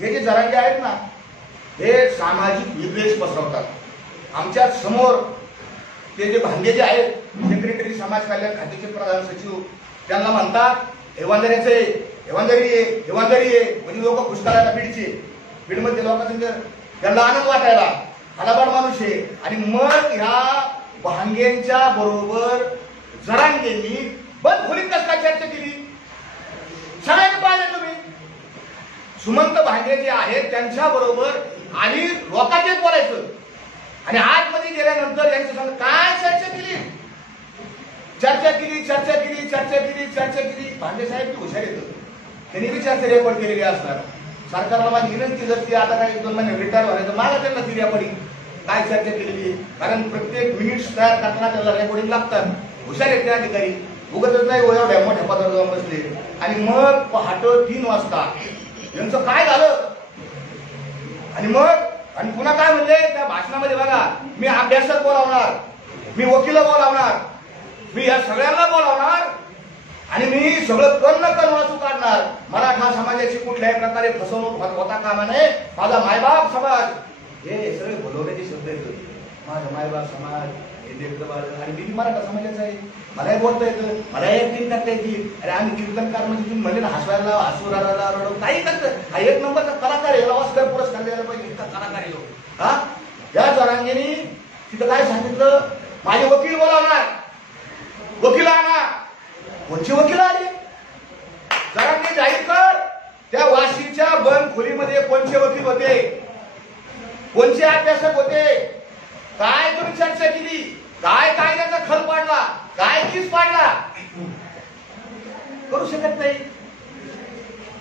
हे जे जरांगे आहेत ना, हे सामाजिक विद्वेष पसरवतात. आमच्या समोर ते जे भांगे जे आहेत, सेक्रेटरी समाज कल्याण खात्याचे प्रधान सचिव, त्यांना म्हणतात हेवांदऱ्याचे हेवांदरी आहे. म्हणजे लोक खुश करायला बीडमध्ये लोकांना त्यांना आनंद वाटायला, हलाबाड माणूस आहे. आणि मग ह्या भांगेंच्या बरोबर जरांगेंनी बंद खोलीत कसं काय चर्चा केली, सगळ्यांनी पाहिलं तुम्ही. सुमंत भांगे जे आहेत त्यांच्या बरोबर आणि लोकांचेच बोलायचं आणि आतमध्ये गेल्यानंतर यांच्या संग काय चर्चा केली. भांगे साहेब ती हुशार येतं, त्यांनी बी चर्चा रेकॉर्ड केलेली असणार. सरकारला माझी विनंती जर ती आता काही 2 महिने रिटायर व्हायचं मागा त्यांना ती रेकॉर्डिंग काय चर्चा केलेली, कारण प्रत्येक मिनिट्स तयार करताना त्याला रेकॉर्डिंग लागतात. हुशार आहेत ते अधिकारी, उगतच नाही एवढ्या मोठ्या पदावर जाऊन बसले. आणि मग पहाटे 3 वाजता यांचं काय झालं. आणि मग आणि पुन्हा काय म्हणले त्या भाषणामध्ये बघा, मी अभ्यासक बोलावणार, मी वकील बोलावणार, मी या सगळ्यांना बोलावणार आणि मी सगळं कर्ण वाचू काढणार. मराठा समाजाची कुठल्याही प्रकारे फसवणूक होता कामा नये. माझा मायबाप समाज, हे सगळे बोलवण्याचे शब्द आहेत. माझा मायबाप समाज हे देखभाल, आणि मी मराठा समाजाचा आहे, मलाही बोलता येतं, मलाही ऍक्टिंग करता येते. अरे आम्ही कीर्तनकार म्हणजे तुम्ही म्हणले ना, हसवायला हसू राहायला रडू काही करतं. हा एक नंबरचा कलाकार आहे, ऑस्कर पुरस्कार द्यायला पाहिजे इतका कलाकार आहे. हा या जरांगेनी तिथं काय सांगितलं, माझे वकील बोलावणार, वकील आणा. कोणचे वकील आले? जरांगे जाहीर कर, त्या वाशीच्या बंद खोलीमध्ये कोणचे वकील होते, कोणचे अभ्यासक होते, काय तुम्ही चर्चा केली, काय कायद्याचा खल पाडला, काय केस पाडला. करू शकत नाही,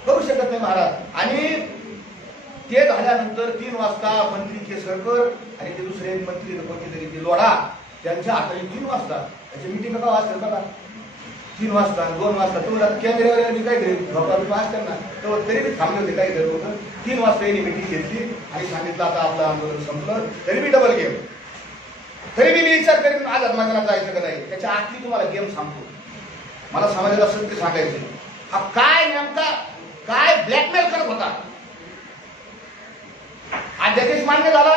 करू शकत नाही महाराज. आणि ते झाल्यानंतर 3 वाजता मंत्री केसरकर आणि ते दुसरे मंत्री कोणते तरी लोढा, त्यांच्या हाताने 3 वाजता त्याची मिटिंग का वाजतात बघा. 3 वाजता 2 वाजता तुम्हाला केंद्रावर काय करेल त्यांना तर तरी मी थांबले होते, काही करत होतं. 3 वाजता यांनी मिटिंग घेतली आणि सांगितलं आता आपलं आंदोलन संपलं. तरी मी डबल गेम, तरी मी विचार करीन आझाद मैदानात जायचं का नाही. त्याच्या आतली तुम्हाला गेम सांगतो, मला समाजाला सत्य सांगायचं. हा काय नेमका काय ब्लॅकमेल करत होता. अध्यादेश मान्य झाला,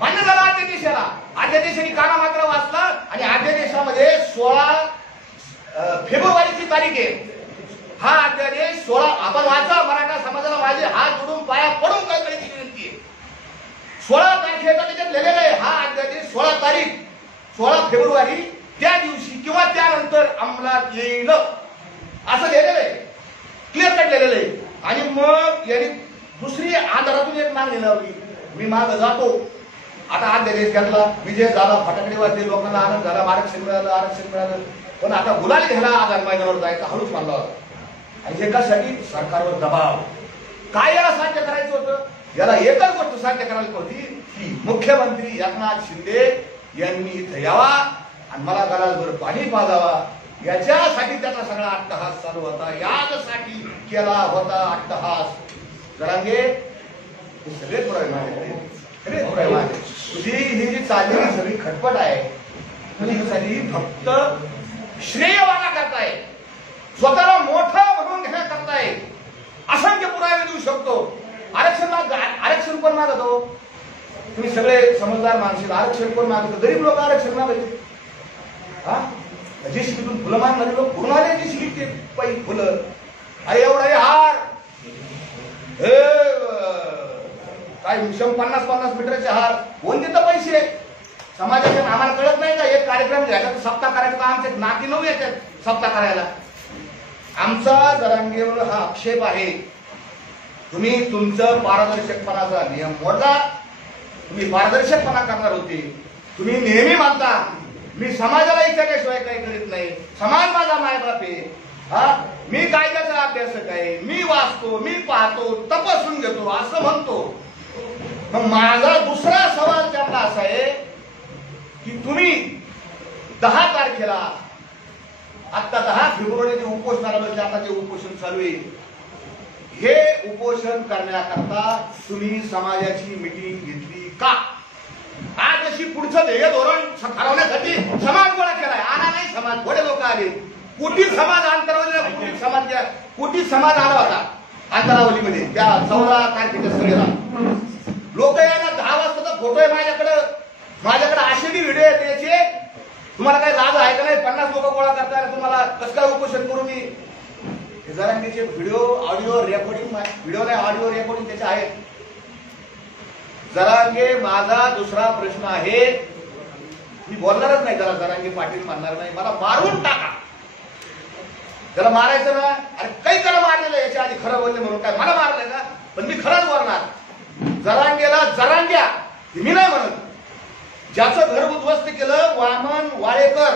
मान्य झाला अध्यादेश. याला अध्यादेशाने काना मात्र वाचला आणि अध्यादेशामध्ये 16 फेब्रुवारीची तारीख आहे. हा अध्यादेश 16 आपण वाचा. मराठा समाजाला माझे हात जोडून पाया पडून कळकळीची विनंती आहे. 16 तारखेचा त्याच्यात लिहिलेलं आहे. हा अध्यादेश 16 तारीख 16 फेब्रुवारी त्या दिवशी किंवा त्यानंतर अंमलात येईल असं लिहिलेलं आहे, क्लिअर कट लिहिलेलं आहे. आणि मग यांनी दुसरी आधारातून एक मागणी लावली, मी माग जातो. आता अध्यादेश घेतला, विजय झाला, फटाकडे वाजले, लोकांना आनंद झाला, आरक्षण मिळालं, आरक्षण मिळालं. पण आता गुलाल घ्यायला आझाद मैदानावर जायचं हळूच मानला होता. आणि एकासाठी सरकारवर दबाव. काय याला साध्य करायचं होतं? याला एकच गोष्ट साध्य करायची होती की मुख्यमंत्री एकनाथ शिंदे यांनी इथं यावा आणि मला गलासभर पाणी पाजावा. याच्यासाठी त्याचा सगळा अट्टहास चालू होता, यासाठी केला होता अट्टहास. जरांगे हे सगळे पुरावे माझ्याकडे, सगळे पुरावे माझे. तुझी ही जी चाललेली सगळी खटपट आहे, तुझी सगळी फक्त श्रेयवाना करताय, स्वतःला मोठं म्हणून घेण्याकरताय. असंख्य पुरावे देऊ शकतो. आरक्षण कोण मागतो? तुम्ही सगळे समजदार माणसं, आरक्षण कोण मागतो? गरीब लोक आरक्षण मागते. हा जे शिकून फुलं मागणारे लोक पूर्ण आले, जे शिकते पाहिजे फुलं. अरे एवढा हार, हे काय 50-50 मीटरचे हार कोण देतं पैसे? समाजाच्या आम्हाला कळत नाही का? एक कार्यक्रम घ्यायचा तर सप्ताह करायचा का? आमचे नाती 9 येतात सप्ताह करायला. आमचा जरांगेवर हा आक्षेप आहे, तुम्ही तुमचं पारदर्शकपणाचा नियम मोडला. तुम्ही पारदर्शकपणा करणार होते. तुम्ही नेहमी मानता मी समाजाला विचारल्याशिवाय काही करीत नाही, समाज माझा मायबाप आहे. हा मी कायद्याचा अभ्यासक आहे, मी वाचतो, मी पाहतो, तपासून घेतो असं म्हणतो. मग माझा दुसरा सवाल त्यांना असा आहे की तुम्ही 10 तारखेला, आता 10 फेब्रुवारी जे उपोषणाला बसले, आता जे उपोषण चालू आहे, हे उपोषण करण्याकरता तुम्ही समाजाची मिटिंग घेतली का? आज अशी पुढचं ध्येय धोरण ठरवण्यासाठी समाज गोळा केलाय. आला नाही समाज, थोडे लोक आले. कोटी समाज अंतरावली, कोटी समाज आला होता अंतरावलीमध्ये त्या 14 तारखेच्या सगळ्याला. लोक यायला 10 वाजता फोटो आहे माझ्याकडे असे बी व्हिडिओ आहेत त्याचे. तुम्हाला काही लाज आहे का नाही? 50 लोक गोळा करताय, तुम्हाला कसं काय उपोषण करू मी? जरांगेचे व्हिडिओ, ऑडिओ रेकॉर्डिंग, व्हिडिओ नाही ऑडिओ रेकॉर्डिंग त्याचे आहेत. जरांगे माझा दुसरा प्रश्न आहे, मी बोलणारच नाही त्याला, जरांगे पाटील मानणार नाही, मला मारून टाका. त्याला मारायचं ना, अरे काही त्याला मारलेलं याच्या आधी खरं बोलले म्हणून काय मला मारलंय का? पण मी खरंच बोलणार. जरांगेला जरांग्या मी नाही म्हणत. ज्याचं घर उद्ध्वस्त केलं, वामन वाळेकर,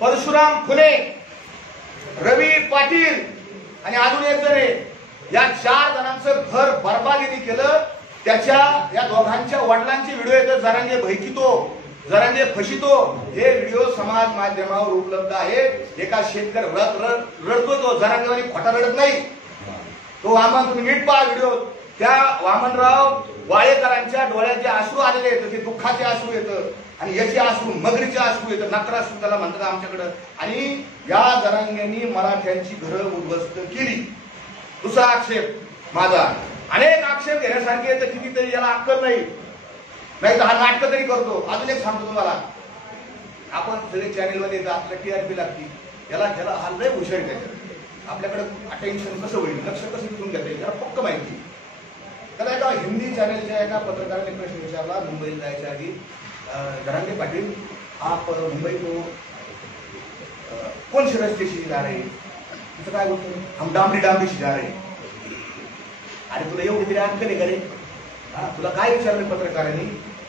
परशुराम फुले, रवी पाटील आणि अजून एक जण, या 4 जणांचं घर बरबादीने केलं. त्याच्या या दोघांच्या वडिलांचे व्हिडिओ येतात, जरांगे भयकितो, जरांगे फशितो. हे व्हिडिओ समाज माध्यमावर उपलब्ध आहेत. एका शेतकरी रडतो, तो जरांगेवाली खोटा रडत नाही. तो आम्हाला तुम्ही नीट पहा व्हिडिओ. त्या वामनराव वाळेकरांच्या डोळ्याचे अश्रू आलेले येतं, ते दुःखाचे अश्रू येतं आणि याचे अश्रू मगरीचे अश्रू येतं, नकराश्रू त्याला म्हणतात आमच्याकडं. आणि या जरांग्यांनी मराठ्यांची घरं उद्ध्वस्त केली. दुसरा आक्षेप माझा, अनेक आक्षेप घेण्यासारखे येतं, कितीतरी याला अक्कल नाही, नाही तर हा नाटक तरी करतो. अजून एक सांगतो तुम्हाला, आपण सगळे चॅनेलमध्ये येतात, आपल्या TRP लागती, त्याला हा लय हुशारी त्याच्यात, आपल्याकडे अटेन्शन कसं होईल, लक्ष कसं घेऊन घेता येईल त्याला पक्क माहिती. त्याला एका हिंदी चॅनलच्या एका पत्रकाराने प्रश्न विचारला मुंबईला जायच्या आधी, जरांगे पाटील आप मुंबई को कौन से रस्ते से जा रहे, तिथं काय बोलतो, हम डांबरी से जा रहे. अरे तुला एवढी तरी अक्कल आहे का रे? तुला काय विचारलं पत्रकारांनी,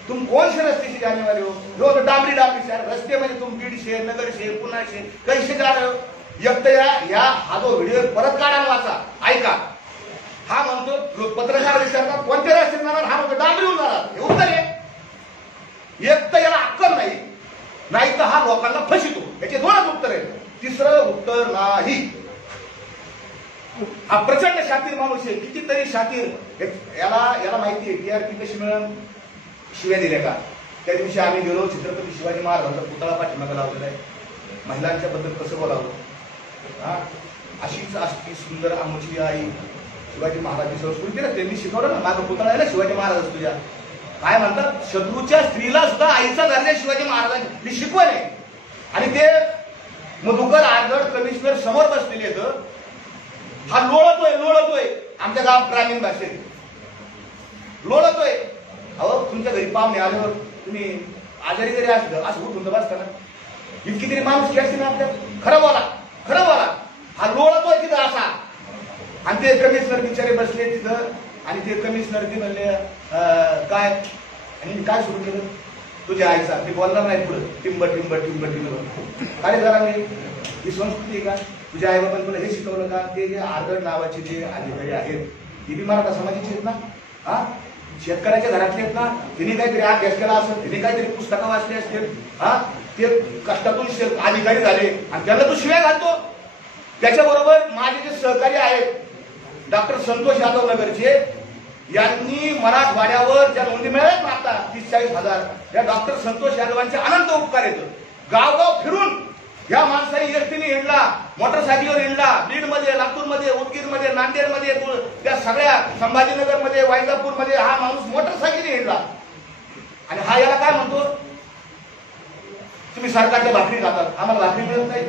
तुम कौन से रस्ते से जाने वाले हो? जो तो डांबरी से, रस्ते मध्ये तुम बीड से, नगर से, पुणे से, कैसे जा रहे हो? एक तर या हा जो व्हिडिओ परत काढा वाचा, ऐका. हा म्हणतो, पत्रकार विचारतात कोणत्या रस्त्याने जाणार, हा म्हणतो डांबरीहून जाणार. हे उत्तर आहे. एक तर याला अक्कल नाही, नाही तर हा लोकांना फसितो. याचे दोनच उत्तर आहेत, तिसरं उत्तर नाही. हा प्रचंड शातीर माणूस आहे, कितीतरी शातीर. याला माहिती आहे TRP कशी मिळून शिव्या दिल्या का. त्या दिवशी आम्ही गेलो, छत्रपती शिवाजी महाराजांचा पुतळा पाठीमागे लावलेला आहे, महिलांच्या बद्दल कसं बोलावं, अशीच असती सुंदर आमची आई. शिवाजी महाराजांची संस्कृती ना त्यांनी शिकवलं ना, माझा पुतळा आहे ना शिवाजी महाराज तुझ्या. काय म्हणतात, शत्रूच्या स्त्रीला सुद्धा आईचा दर्जा शिवाजी महाराजांनी शिकवण आहे. आणि ते मधुकर आरगड कमिशनर समोर बसलेले आहेत, हा लोळतोय आमच्या गाव ग्रामीण भाषेत लोळतोय. अहो तुमच्या घरी पाहुणे आल्यावर तुम्ही आजारी जरी असलं असं उठून बसता ना, इतकी तरी माणूस असते ना आपल्या. खरं बोला. हा लोळतोय तिथं असा. आणि ते कमिशनर बिचारे बसले तिथं, आणि ते कमिशनर ते म्हणले काय, आणि काय सुरू केलं, तुझ्या आईचा. ते बोलणार नाही पुढे, टिंब. अरे जरा नाही, ही संस्कृती आहे का? तुझ्या आई बाबांनी तुला हे शिकवलं का? ते जे आरगड नावाचे जे अधिकारी आहेत ते बी मराठा समाजाचे आहेत ना, शेतकऱ्याच्या घरातले आहेत ना, तिने काहीतरी अभ्यास केला असेल, तिने काहीतरी पुस्तकं वाचली असतील, ते कष्टातून अधिकारी झाले आणि त्यांना तू शिव्या घालतो. त्याच्याबरोबर माझे जे सहकारी आहेत डॉक्टर संतोष यादव नगरचे, यांनी मराठवाड्यावर ज्या नोंदी मिळाल्यात ना आता 30-40,000, या डॉक्टर संतोष यादवांचे अनंत उपकार येतं. गावगाव फिरून या माणसाने एसटीने हिंडला, मोटरसायकलवर हिंडला, बीडमध्ये, लातूरमध्ये, उदगीरमध्ये, नांदेडमध्ये, त्या सगळ्या संभाजीनगरमध्ये, वैजापूरमध्ये हा माणूस मोटरसायकलने हिंडला. आणि हा याला काय म्हणतो, तुम्ही सरकारच्या भाकरी खातात, आम्हाला भाकरी मिळत नाही,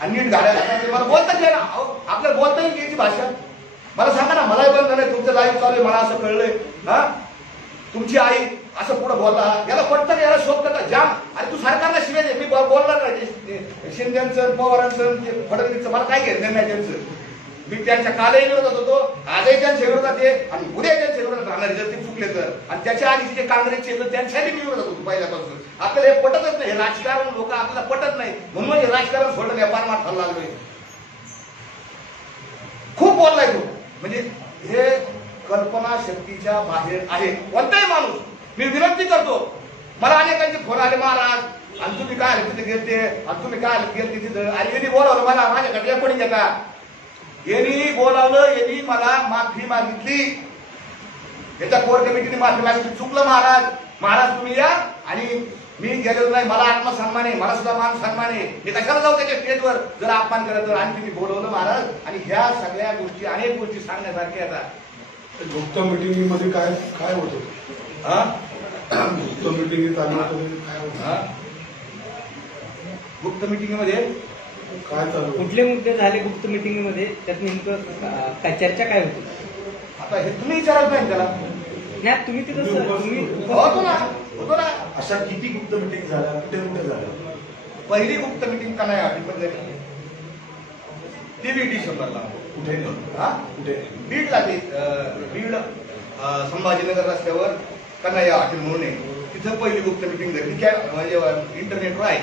आणि नीट गाड्या घालतात. मला बोलताच आहे ना, आपल्याला बोलता येईल याची भाषा. मला सांगा ना, मलाही बंद झालंय, तुमचं लाईव्ह चालू आहे, मला असं कळलंय, तुमची आई असं पुढे बोलला, याला पटतं, याला शोधतं का जाम. अरे तू सरकारला शिवाय दे, मी बोलणार नाही. शिंदेचं, पवारांचं, फडणवीसचं मला काय घेतलं नाही त्यांचं. मी त्यांच्या कालही विरोधात होतो, आजही त्यांच्या विरोधात आहे, आणि उद्या त्यांच्या विरोधात राहणार जर ते चुकले तर. आणि त्याच्या आधी जे काँग्रेसचे त्यांच्याही मी विरोधात होतो पहिल्यापासून. आपल्याला हे पटतच नाही, हे राजकारण लोक आपल्याला पटत नाही, म्हणून हे राजकारण सोडलं, या पार मार लागलोय. खूप बोललाय तो, म्हणजे हे कल्पना शक्तीच्या बाहेर आहे कोणताही माणूस. मी विनंती करतो, मला अनेकांचे फोन आले, महाराज आणि तुम्ही काय तिथे गेलते, आणि तुम्ही काय गेलते तिथं. आणि यांनी बोलावलं मला, माझ्याकडे रेकॉर्डिंग घेता, यांनी बोलावलं, यांनी मला माफी मागितली, याच्या कोर कमिटीने माफी मागितली. चुकलं महाराज तुम्ही या. आणि मी गेलेलो नाही, मला आत्मसन्मान आहे, मला सुद्धा मान सन्मान आहे, मी कशाला जाऊ त्याच्या स्टेजवर जर अपमान केलं तर. आणि तुम्ही बोलवलं महाराज. आणि ह्या सगळ्या गोष्टी, अनेक गोष्टी सांगण्यासारख्या येतात. गुप्त मिटिंग मध्ये काय होतं, गुप्त मिटिंग काय होतं, गुप्त मिटिंग मध्ये काय चालू, कुठले मुद्दे झाले गुप्त मिटिंग मध्ये, त्यात नेमकं चर्चा काय होती? आता हे तुम्ही विचारत नाही त्याला. नाही, तुम्ही तिथं होतो ना. अशा किती गुप्त मिटिंग झाल्या, कुठे झाल्या? पहिली गुप्त मिटिंग का नाही आली पण झाली ती 20 डिसेंबरला. कुठे? बीडला. ते बीड संभाजीनगर रस्त्यावर कन्हैया हॉटेल म्हणून आहे, तिथं पहिली गुप्त मिटिंग झाली, म्हणजे इंटरनेटवर आहे.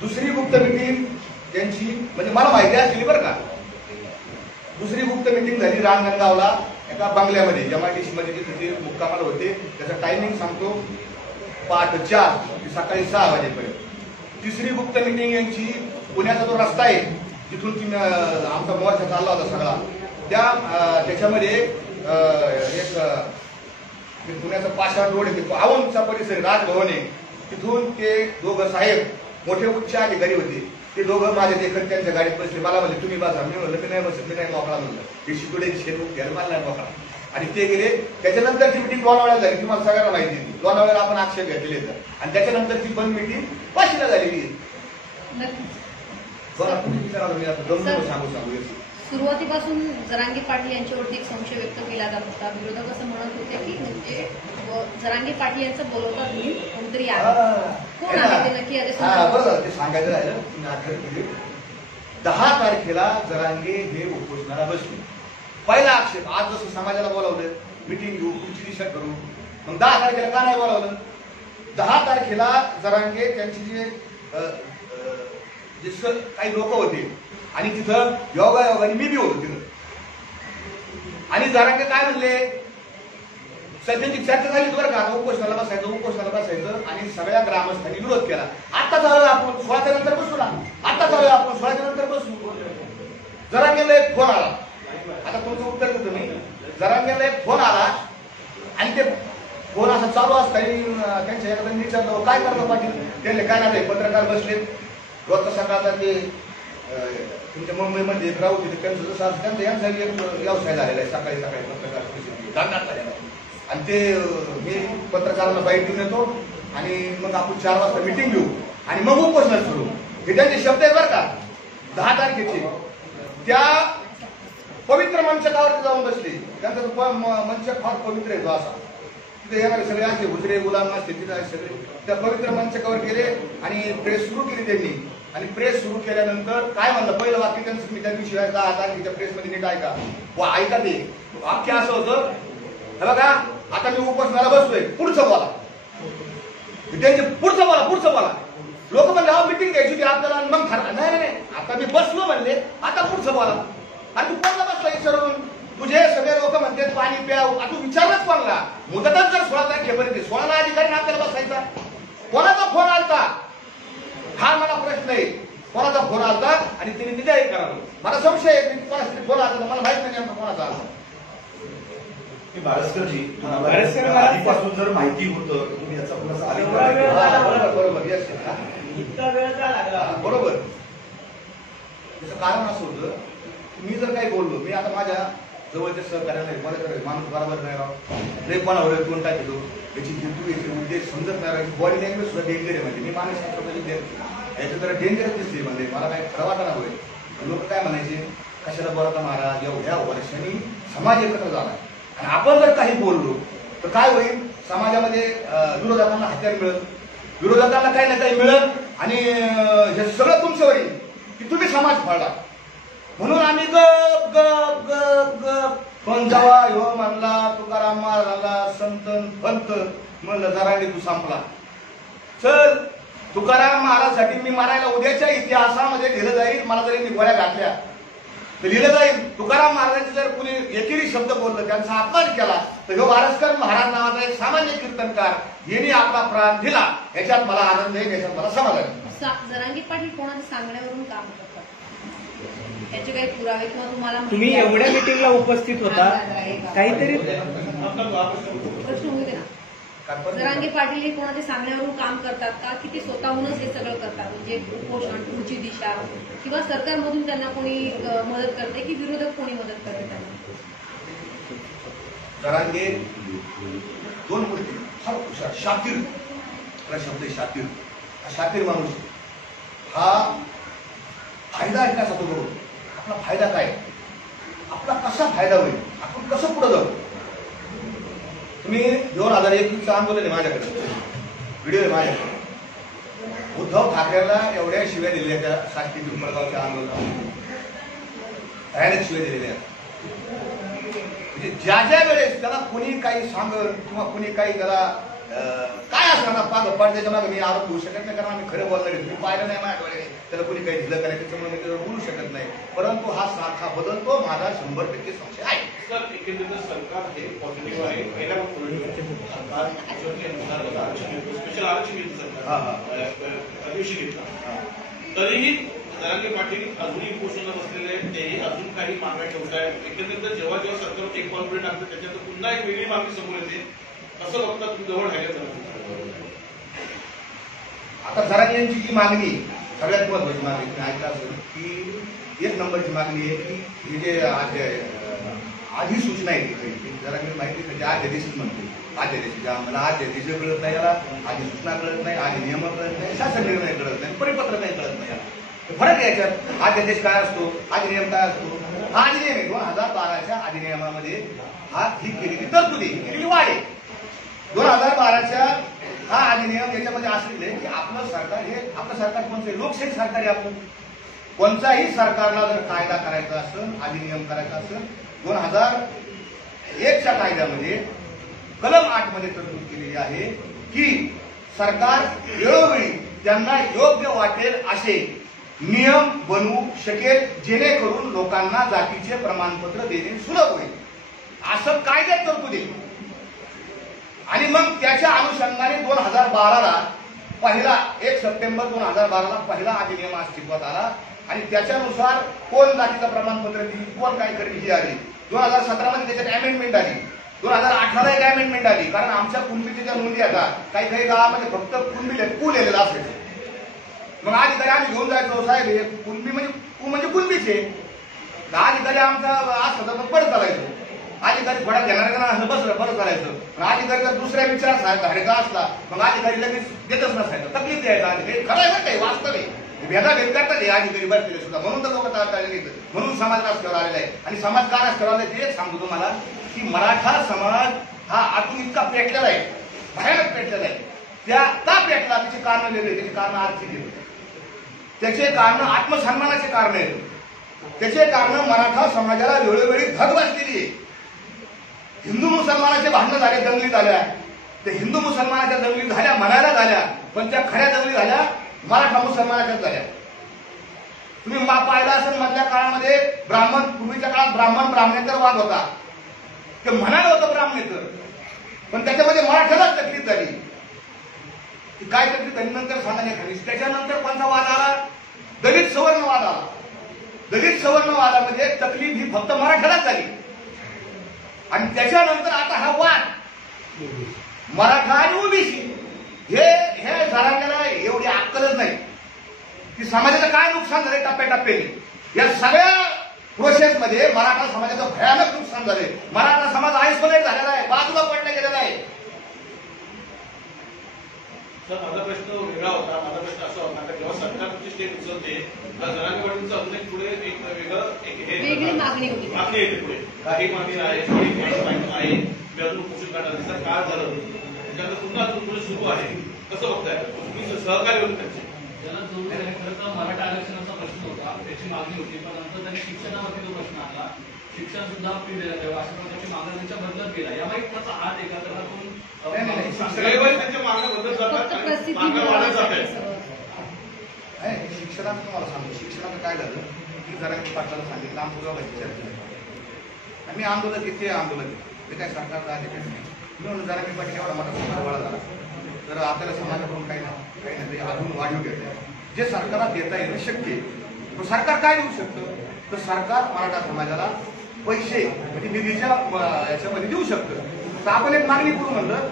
दुसरी गुप्त मिटिंग त्यांची, म्हणजे मला माहिती असलेली बरं का, दुसरी गुप्त मिटिंग झाली रांजणगावला एका बंगल्यामध्ये, MIDC मध्ये तिथे मुक्कामाला होते. त्याचा टायमिंग सांगतो, पहाटे 4 ते सकाळी 6 वाजेपर्यंत. तिसरी गुप्त मिटिंग यांची पुण्याचा जो रस्ता आहे जिथून आमचा मोर्चा चालला होता सगळा, त्याच्यामध्ये एक ते पुण्याचा पाषाण रोड आहे, औंधचा परिसर राजभवन आहे, तिथून ते दोघं साहेब मोठे उच्च अधिकारी होते, ते दोघं माझ्या देखत त्यांच्या गाडीत बसले. मला म्हणले तुम्ही बसा. मी म्हणलं मी नाही बसत, मी नाही मोकळा म्हणलं. ते शितोड्याची शेत घ्यायला मला नाही मोकळा. आणि ते गेले. त्याच्यानंतर ती मिटिंग लोणावळ्यात झाली, तुम्हाला सगळ्यांना माहिती आहे. लोणावळ्याला आपण आक्षेप घेतलेले आहेत आणि त्याच्यानंतर ती बंद मिटिंग वाशीला झालेली आहे. बरं तुम्ही विचाराल, मी आता जमून सांगू सुरुवातीपासून जरांगे पाटील यांच्यावरती एक संशय व्यक्त केला जात होता. विरोधक असं म्हणत होते की म्हणजे जरांगे पाटील यांचं बोलवता तुम्ही कोणतरी आहे, कोण आहे ते नक्की? बरोबर ते सांगायचं राहिलं. तुम्ही आठवण केली. 10 तारखेला जरांगे हे उपोषणाला बसले. पहिला आक्षेप, आज जसं समाजाला बोलावलं मिटिंग घेऊ, पुढची दिशा करू, मग 10 तारखेला का नाही बोलावलं? 10 तारखेला जरांगे त्यांची जे काही लोक होते आणि तिथं योगायोगाने मी बी होतो तिथं. आणि जरांगे काय म्हणले, सध्याची चर्चा झाली बरं का, उपोषणाला बसायचं आणि सगळ्या ग्रामस्थांनी विरोध केला. आता जाऊया आपण 16च्या नंतर बसू ना, आता जाऊया आपण 16च्या नंतर बसू. जरांगेला एक फोन आला. आता तुमचं उत्तर देतो मी. जरांगेला एक फोन आला आणि ते फोन असं चालू असताना त्यांच्या एखाद्याने विचारलं काय करतो पाटील? त्यांनी काय नाही, पत्रकार बसले रोजचा सकाळचा ते तुमच्या मुंबईमध्ये एक राहू तिथे त्यांचं जसं असं त्यांचा यांचा एक व्यवसाय झालेला आहे. सकाळी पत्रकार परिषद आणि ते मी पत्रकारांना बाईट घेऊन येतो आणि मग आपण 4 वाजता मिटिंग घेऊ आणि मग उपोषण सुरू. हे त्यांचे शब्द आहे बरं का. 10 तारखेचे त्या पवित्र मंचकावरती जाऊन बसले. त्यांचा मंच फार पवित्र आहे तो असा. तिथे येणारे सगळे असे हुजरे गुलाम असते तिथे सगळे त्या पवित्र मंचकावर गेले आणि प्रेस सुरू केली त्यांनी. आणि प्रेस सुरू केल्यानंतर काय म्हणलं, पहिलं वाक्य त्यांचं मी त्या दिवशी 10 तारखेच्या प्रेसमध्ये नीट ऐका व ऐका. ते वाक्य असं होतं, हे बघा आता मी उपोषणाला बसलोय, पुढचं बोला. त्यांचे पुढचं बोला. लोक म्हणले हा मिटिंग घ्यायची होती आपल्याला, मग नाही आता मी बसलो म्हणले, आता पुढचं बोला. आणि तू कोणला बसला विचारून? तुझे सगळे लोक म्हणते पाणी प्या. तू विचारलंच कोणला? मुदतच जर 16 तारखेपर्यंत 16ला अधिकारी आपल्याला बसायचा. कोणाचा फोन आलता हा मला प्रश्न आहे. कोणाचा फोन आलता आणि तिने निदाई करावं. मला संशय आहे कोणाचा फोन आला, मला माहित नाही नेमका कोणाचा आला. बाळस्करजी, तुम्हाला आधीपासून जर माहिती होतं तुम्ही याचा बरोबर इतका वेळ का लागला? बरोबर. त्याचं कारण असं होतं, मी जर काही बोललो, मी आता माझ्या जवळच्या सहकार्याला मला माणूस बरोबर नाही राव, रे कोणावर कोण काय घेतो याची हेतू याचे उद्देश समजत नाही. बॉडी लँग्वेज सुद्धा डेंजर आहे. म्हणजे मी मानसशास्त्रामध्ये याचं जरा डेंजरच दिसते. म्हणजे मला काय खरं वाटणार होय. लोक काय म्हणायचे, कशाला बोलता महाराज, एवढ्या वर्षांनी समाज एकत्र झाला आणि आपण जर काही बोललो तर काय होईल, समाजामध्ये विरोधकांना हत्यार मिळेल, विरोधकांना काही ना काही मिळेल आणि हे सगळं तुमच्यावर येईल की तुम्ही समाज फाडला. म्हणून आम्ही गप गप गप गप. पण जेव्हा ह्यो म्हणला तुकाराम महाराजांना संतन पंत, म्हणलं जरांगे तू संपला. चल तुकाराम महाराजसाठी मी मारायला उद्याच्या इतिहासामध्ये लिहिलं जाईल. मला जरी मी गोळ्या घातल्या तर लिहिलं जाईल. तुकाराम महाराजांचे जर कुणी एकेरी शब्द बोललं, त्यांचा अपमान केला, तर ह्यो वारसकर महाराज नावाचा एक सामान्य कीर्तनकार यांनी आपला प्राण दिला. याच्यात मला आनंद आहे, याच्यात मला समाधान आहे. जरांगे पाटील कोणाच्या सांगण्यावरून काम करतात याचे काही पुरावे किंवा तुम्ही एवढ्या मिटिंगला उपस्थित होता, काहीतरी प्रश्न होऊ दे ना. जरांगे पाटील हे कोणाच्या सांगण्यावरून काम करतात का, की ते स्वतःहूनच हे सगळं करतात? म्हणजे उपोषण, पुढची दिशा किंवा सरकारमधून त्यांना कोणी मदत करते की विरोधक कोणी मदत करते त्यांना? जरांगे 2 गोष्टी फार हुशार, शातीर. शब्द शातीर. शातीर माणूस हा फायदा आहे का सांगतो बरोबर. आपला फायदा काय, आपला कसा फायदा होईल, आपण कसं पुढे जाऊ. तुम्ही 2021 आंदोलन आहे माझ्याकडे, व्हिडिओ आहे माझ्याकडे. उद्धव ठाकरेला एवढ्या शिव्या दिलेल्या त्या साष्टी पिंपळगावच्या आंदोलनात, भयानक शिव्या दिलेल्या. म्हणजे ज्या ज्या वेळेस त्याला कोणी काही सांगत किंवा कोणी काही त्याला काय असणार ना पाग त्याच्या मागे मी आरोप होऊ शकत नाही, कारण आम्ही खरं बोलणार आहे. मी पाहिलं नाही माझ्या डोळे, त्याला कोणी काही दिलं काय त्याच्यामुळे मी त्याला बोलू शकत नाही. परंतु हा सारखा बदलतो, माझा 100% संशय आहे. सर एकंदरीत सरकार हे पॉझिटिव्ह आहे. पहिल्या स्पेशल आरक्षण घेतलं सरकार, आदिवासी घेतला, तरीही जरांगे पाटील अजूनही उपोषणाला बसलेले आहेत, तेही अजून काही मागण्या ठेवत आहेत. एकंदरीत जेव्हा जेव्हा सरकारवर एक पाऊल पुढे टाकतं त्याच्यानंतर पुन्हा एक वेगळी मागणी समोर येते. असं बघता तुम्ही जवळ राहिलं. आता जरांगे यांची जी मागणी सगळ्यात महत्वाची मागणी तुम्ही ऐकलं असेल की 1 नंबरची मागणी आहे की हे जे अधिसूचना आहे ती जरांगे माहिती म्हणजे अध्यादेश म्हणते. अध्यादेश आम्हाला अध्यादेश कळत नाही, याला अधिसूचना कळत नाही, अधिनियम कळत नाही, शासन निर्णय कळत नाही, परिपत्र नाही कळत नाही. याला फरक आहे याच्यात. अध्यादेश काय असतो, अधिनियम काय असतो. हा अधिनियम आहे 2012च्या अधिनियमामध्ये ही केलेली तरतुदी, ही केलेली वाढ आहे. 2012च्या हा अधिनियम याच्यामध्ये असलेले की आपलं सरकार हे आपलं सरकार कोणतं लोकशाही सरकार आहे. आपलं कोणताही सरकारला जर कायदा करायचा असेल, अधिनियम करायचा असेल, 2001च्या कायद्यामध्ये कलम 8 मध्ये तरतूद केलेली आहे की सरकार वेळोवेळी त्यांना योग्य वाटेल असे नियम बनवू शकेल जेणेकरून लोकांना जातीचे प्रमाणपत्र देणे सुलभ होईल, असं कायद्यात तरतूद आहे. आणि मग त्याच्या अनुषंगाने 2012ला पहिला 1 सप्टेंबर 2012ला पहिला अधिनियम अस्तित्वात आला आणि त्याच्यानुसार कोण जातीचं प्रमाणपत्र देईल, कोण काय करेल ही आली. 2017मध्ये त्याच्यात अमेंडमेंट आली. 2018ला एक अमेंडमेंट आली, कारण आमच्या कुणबीच्या ज्या नोंदी आता काही काही गावामध्ये फक्त कुणबी कू लिहिलेला असायचं. मग अधिकारी आम्ही घेऊन जायचो, साहेब हे कुणबी म्हणजे कुणबीचे. अधिकारी आमचा असं तर बरं चालायचं. अधिकारी थोडा घेणाऱ्या असं बसलं बरं चालायचं. पण अधिकारी जर दुसऱ्या विचारात धाडका असला मग अधिकारी लगेच देतच नसायचं, तकलीफ द्यायचा. अधिकारी खरं आहे काही वास्तव आहे, भेदाभेद करतात हे अधिकारी बसलेले सुद्धा. म्हणून तर लोक चालले, म्हणून समाज रस्त्यावर आलेला आहे. आणि समाज का रस्त्यावर आलेला आहे ते सांगतो तुम्हाला की मराठा समाज हा आतून इतका पेटलेला आहे, भयानक पेटलेला आहे. त्या का पेटला त्याची कारण वेगळी, त्याची कारण आर्थिक आहेत, त्याचे कारण आत्मसन्मानाचे कारण आहेत, त्याचे कारण मराठा समाजाला वेळोवेळी धग बसलेली आहे. हिंदू मुसलमानाचे भांडणं झाले, दंगली झाल्या, ते हिंदू मुसलमानाच्या दंगली झाल्या म्हणायला झाल्या, पण त्या खऱ्या दंगली झाल्या मराठा मुसलमानाच्याच झाल्या. तुम्ही पाहिलं असेल मधल्या काळामध्ये ब्राह्मण, पूर्वीच्या काळात ब्राह्मणेतर वाद होता. ते म्हणायला होतं ब्राह्मणेतर, पण त्याच्यामध्ये मराठ्यालाच तकलीफ झाली. ती काय तकलीफ झाली नंतर सांगा नाही. त्याच्यानंतर कोणता वाद आला, दलित सवर्ण वाद आला. दलित सवर्ण वादामध्ये तकलीफ ही फक्त मराठ्यालाच झाली. आणि त्याच्यानंतर आता हा वाद मराठा आणि ओबीसी हे जरांगेला एवढी अक्कलच नाही की समाजाचं काय नुकसान झालंय टप्प्याटप्प्याने. या सगळ्या प्रोसेसमध्ये मराठा समाजाचं भयानक नुकसान झालंय. मराठा समाज आयसोलेट झालेला आहे, बाजूला पडला गेलेला आहे. सर माझा प्रश्न वेगळा होता. माझा प्रश्न असा होता की जेव्हा सरकार तुमची स्टेप उचलते तर जरांगे पाटीलचं अजून एक पुढे एक वेगळी मागणी होती. मागणी येते पुढे काही मागणी आहे, आहे मी अजून पोषण करणार जसं काळ झालं त्याच्यानंतर पुन्हा अजून पुढे सुरू आहे. कसं बघताय तुम्ही सहकार्य होते त्यांचे? ज्याला जोडून खरं तर मराठा आरक्षणाचा प्रश्न होता, त्याची मागणी होती, पण नंतर त्यांनी शिक्षणावरती जो प्रश्न आला, शिक्षण सुद्धा फ्री देण्यात यावं अशा प्रकारची मागण्या त्यांच्या बदलत गेला. यामागे कोणाचा हात आहे का? तर त्यांच्या मागण्या बदलत जातात, मागण्या वाढत जातात. शिक्षणाचं तुम्हाला सांगतो, शिक्षणाचं काय झालं की जरांगे पाटलाला सांगितलं आंदोलनाची चर्चा आम्ही आंदोलन किती आंदोलन ते काय सरकारचा अधिकार नाही. म्हणून जरांगे पाटील एवढा मोठा गोळा झाला तर आपल्याला समाजाकडून काही नाही अजून वाढीव घेत आहे. जे सरकारला देता येणं शक्य आहे. सरकार काय देऊ शकतं, तर सरकार मराठा समाजाला पैसे म्हणजे निधीच्या याच्यामध्ये देऊ शकतं. तर आपण एक मागणी करू म्हणलं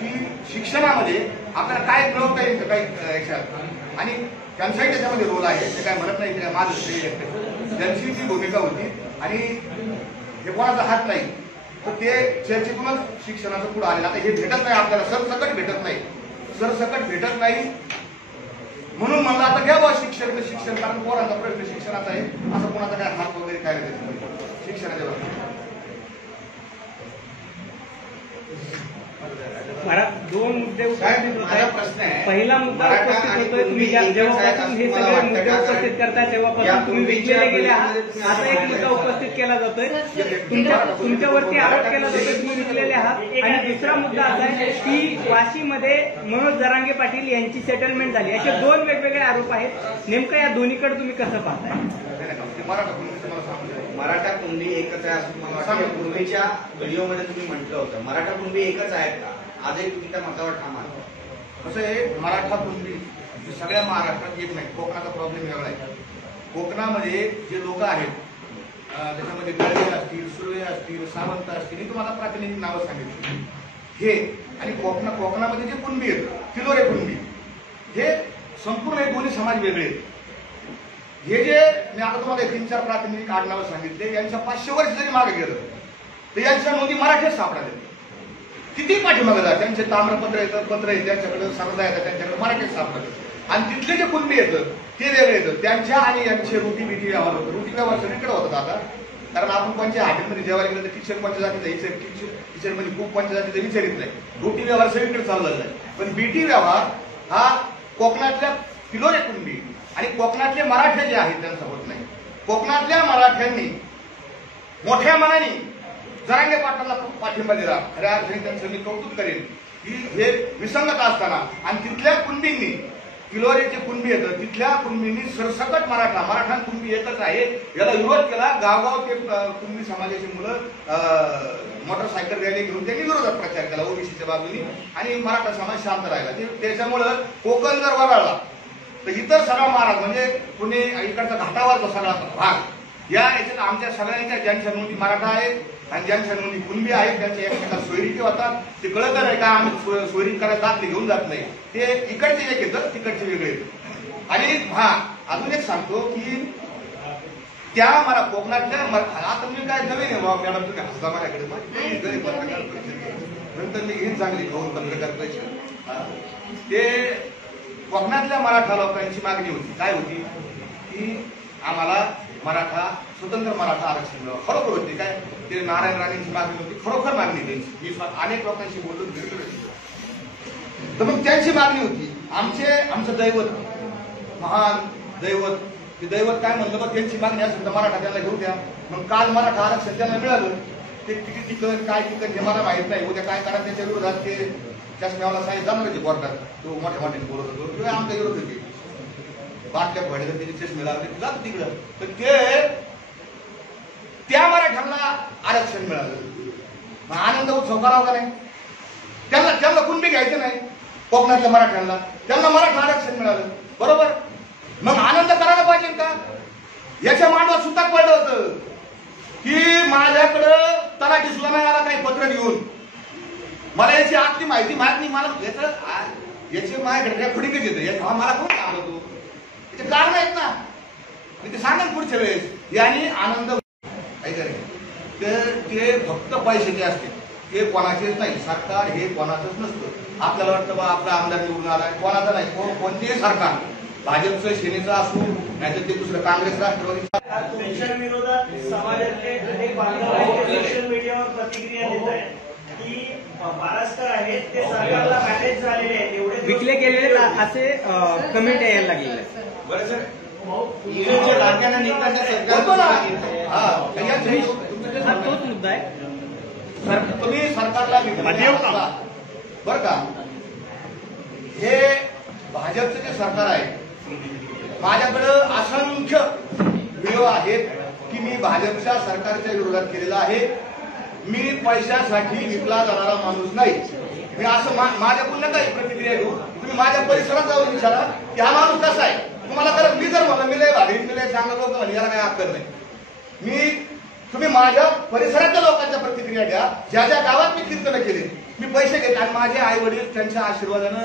की शिक्षणामध्ये आपल्याला काय मिळवता येईल काही याच्यात, आणि त्यांचाही त्याच्यामध्ये रोल आहे. ते काय म्हणत नाही, ते माझं श्रेय त्यांची जी भूमिका होती आणि हे कोणाचा हात नाही, तर ते चर्चेतूनच शिक्षणाचं पुढे आलेलं. आता हे भेटत नाही आपल्याला, सरसकट भेटत नाही, सरसकट भेटत नाही. म्हणून म्हणलं आता घ्या बा शिक्षण, कारण पोरांचा प्रश्न शिक्षणाचा आहे. असं कोणाचा काय हात वगैरे काय नाही शिक्षणाच्या बाबतीत. दोन मुद्दे उपस्थित होत आहेत. पहिला मुद्दा उपस्थित होतोय, तुम्ही जेव्हापासून हे सगळे मुद्दे उपस्थित करताय तेव्हापासून तुम्ही विकलेले गेले आहात. आता एक मुद्दा उपस्थित केला जातोय, तुमच्यावरती आरोप केला जातोय तुम्ही विकलेले आहात. आणि दुसरा मुद्दा असा आहे की वाशीमध्ये मनोज जरांगे पाटील यांची सेटलमेंट झाली. असे दोन वेगवेगळे आरोप आहेत. नेमकं या दोन्हीकडे तुम्ही कसं पाहताय? मराठा कुणबी एकच आहे असं मला वाटतं. पूर्वीच्या व्हिडिओमध्ये तुम्ही म्हटलं होतं मराठा कुणबी एकच आहेत का? आजही तुम्ही त्या मतावर ठाम आहात? कसं आहे, मराठा कुणबी सगळ्या महाराष्ट्रात एक नाही, कोकणाचा प्रॉब्लेम वेगळा आहे. कोकणामध्ये जे लोक आहेत त्याच्यामध्ये गळवे असतील, सुर्वे असतील, सावंत असतील, मी तुम्हाला प्रातिनिधिक नावं सांगितली हे. आणि कोकणामध्ये जे कुणबी आहेत, किलोरे कुणबी, हे संपूर्ण हे दोन्ही समाज वेगळे आहेत. हे जे मी आता तुम्हाला 3-4 प्रातिनिधिक आडनावं सांगितले, यांच्या 500 वर्ष जरी मागे गेलं तर यांच्या नोंदी मराठीत सापडायला. किती पाठीमागे जा, त्यांचे ताम्रपत्र येतं, पत्र येतं, त्यांच्याकडे सरदा येतात, त्यांच्याकडे मराठीत सापडतं. आणि तिथले जे कुणबी येतं ते वेगळे येतं. त्यांच्या आणि यांचे रोटी व्यवहार होतं. रोटी व्यवहार सगळीकडे होतात आता, कारण आपण कोणत्या हॉटेलमध्ये जेवायला गेलं तर किचन कोणत्या जातीचा किचनमध्ये खूप कोणत्या जातीचा विचारित नाही. रोटी व्यवहार सगळीकडे चालू झालेला आहे. पण बीटी व्यवहार हा कोकणातल्या किलोरे कुणबी आणि कोकणातले मराठे जे आहेत त्यांचा होत नाही. कोकणातल्या मराठ्यांनी मोठ्या मनाने जरांगे पाटलांना पाठिंबा दिला. खऱ्या अर्थाने त्यांचं मी कौतुक करेन की हे विसंगत असताना आणि तिथल्या कुणबींनी, किलोरेचे कुणबी येतं, तिथल्या कुणबींनी सरसकट मराठा कुणबी एकच आहे याला विरोध केला. गावगाव ते कुणबी समाजाची मुलं मोटरसायकल रॅली घेऊन त्यांनी विरोधात प्रचार केला ओबीसीच्या बाजूनी आणि मराठा समाज शांत राहिला. त्याच्यामुळं कोकण जर वगळला तर इतर सगळा महाराज म्हणजे पुणे इकडचा घाटावरचा सगळा भाग याच्यात आमच्या सगळ्यांच्या ज्यांच्या नोंदी मराठा आहेत आणि ज्यांच्या नोंदी कुणबी आहेत त्यांच्या एकमेकाला सोयरीकी होतात. ते कळत नाही का आम्ही सोयरी करायला दाखले घेऊन जात नाही. ते इकडचे एक येतं, तिकडचे वेगळे येतं. आणि अजून एक सांगतो की त्या मला कोकणातल्या आता मी काय नवीन आहे बाबा मॅडम, तुम्ही हसता माझ्याकडे नंतर मी घेईन चांगली घेऊन पत्रकार परिषद. ते कोकणातल्या मराठा लोकांची मागणी होती, काय होती की आम्हाला स्वतंत्र मराठा आरक्षण मिळावं. खरोखर होती काय, ते नारायण राणेंची मागणी होती, खरोखर मागणी त्यांची. मी अनेक लोकांशी बोललो, तर मग त्यांची मागणी होती. आमचं दैवत, महान दैवत, ते दैवत काय म्हणलं बघ, त्यांची मागणी असेल तर मराठा त्यांना घेऊ द्या. मग काल मराठा आरक्षण त्यांना मिळालं. ते किती ठिकन काय ठिकन हे मला माहित नाही. उद्या काय करा त्याच्या विरोधात ते चष्म्यावाला साहेब जाणार होते कोर्टात, तो मोठ्या मोठ्याने बोलत होतो किंवा आमचा विरोध होते. बाटल्या भडे त्याचे चष्मे लावले जात तिकडं. तर ते त्या मराठ्यांना आरक्षण मिळालं. मग आनंद उत्सव करावा का नाही? त्यांना कुणबी घ्यायचं नाही. कोकणातल्या मराठ्यांना त्यांना मराठा आरक्षण मिळालं, बरोबर. मग आनंद करायला पाहिजे का? याच्या मांडवा सुद्धा पडलं होतं की माझ्याकडं तलाठी सुद्धा नाही आला काही पत्र घेऊन. मला याची आतली माहिती माहित नाही. मला याची माझ्याकडे रेकॉर्डिंगच येतं. मला कोण सांगतो? त्याचे कारण आहेत ना, मी ते सांगेन पुढच्या वेळेस. यांनी आनंद ते फक्त पैशाचे असते, ते कोणाचेच नाही. सरकार हे कोणाचंच नसतं. आपल्याला वाटतं बा आपला आमदार निवडून आलाय, कोणाचा नाही. कोणतेही सरकार, भाजपचं, सेनेचं असू नाहीतर ते दुसरं काँग्रेस, राष्ट्रवादी. तुमच्या विरोधात समाजातले अनेक बांधव सोशल मीडियावर प्रतिक्रिया देत आहेत की महाराष्ट्र आहेत ते सरकारला मॅनेज झालेले आहेत, एवढे विकले गेलेले असे कमेंट यायला लागलेले. बरं सर, ईव्हीएमच्या लाट्यानं नेत्यांच्या तोच मुद्दा आहे. तुम्ही सरकारला बरं का, हे भाजपचं जे सरकार आहे, माझ्याकडं असंख्य व्हिडिओ आहेत की मी भाजपच्या सरकारच्या विरोधात केलेला आहे. मी पैशासाठी विकला जाणारा माणूस नाही. मी असं माझ्याकडून काही प्रतिक्रिया घेऊ. तुम्ही माझ्या परिसरात जाऊन विचारा की हा माणूस कसा आहे. तुम्हाला जर मी जर म्हणलं मी लय भारी मी लय चांगलं लोक म्हणजे याला काही अक्कल नाही. तुम्ही माझ्या परिसरातल्या लोकांच्या प्रतिक्रिया घ्या. ज्या ज्या गावात मी कीर्तन केले, मी पैसे घेतले आणि माझे आई वडील त्यांच्या आशीर्वादानं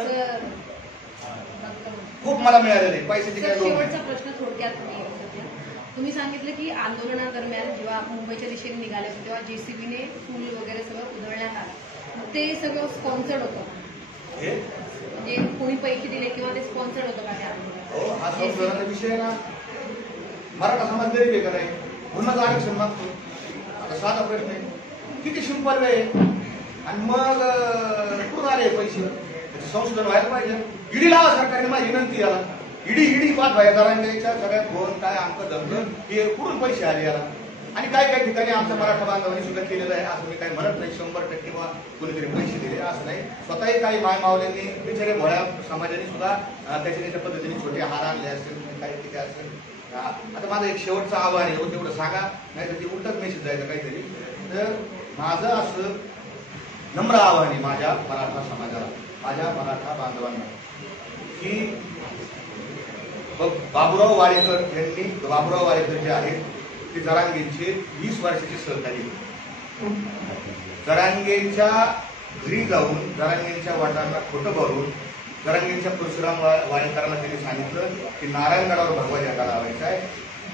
खूप मला मिळालेले पैशाचे काय. शेवटचा प्रश्न थोडक्यात तुम्ही सांगितलं की आंदोलनादरम्यान जेव्हा मुंबईच्या दिशेने निघाले तेव्हा जेसीबीने पूल वगैरे सगळं उधळण्यात आलं. ते सगळं स्पॉन्सर्ड होतं, म्हणजे कोणी पैसे दिले किंवा ते स्पॉन्सर्ड होतं का त्या? हा संशोधनाचा विषय ना. मराठा समाज गरीब आहे का नाही, म्हणूनच आरक्षण मागतो. आता साधा प्रश्न आहे, किती सिंपल आहे. आणि मग कुठून आले पैसे? संशोधन व्हायला पाहिजे. ईडी लावा सरकारने, माझी विनंती याला. ईडी पाठवायला जरांगेच्या सगळ्या फोन काय अंक धरलं हे कुठून पैसे आले याला. आणि काही ठिकाणी आमच्या मराठा बांधवांनी सुद्धा केलेलं आहे. असं मी काही म्हणत नाही 100% वा कोणीतरी पैसे दिले असं नाही. स्वतःही काही मायमावल्यांनी बिचारे भोळ्या समाजाने सुद्धा त्याच्या पद्धतीने छोटे हार आणले असतील, काही ठिकाणी असेल. आता माझं एक शेवटचं आव्हान आहे, तेवढं सांगा, नाही तर ते उलटच मेसेज जायचं काहीतरी. तर माझं असं नम्र आव्हान आहे माझ्या मराठा समाजाला, माझ्या मराठा बांधवांना की बाबूराव वाडेकर यांनी बाबूराव वाडेकर जे आहेत ते जरांगेंचे 20 वर्षाचे सहकारी होते. जरांगेंच्या घरी जाऊन जरांगेंच्या वाटांना खोटं भरून जरांगेंच्या परशुराम वाडेकरांना त्यांनी सांगितलं की नारायणगडावर भगवा झेंडा लावायचा आहे,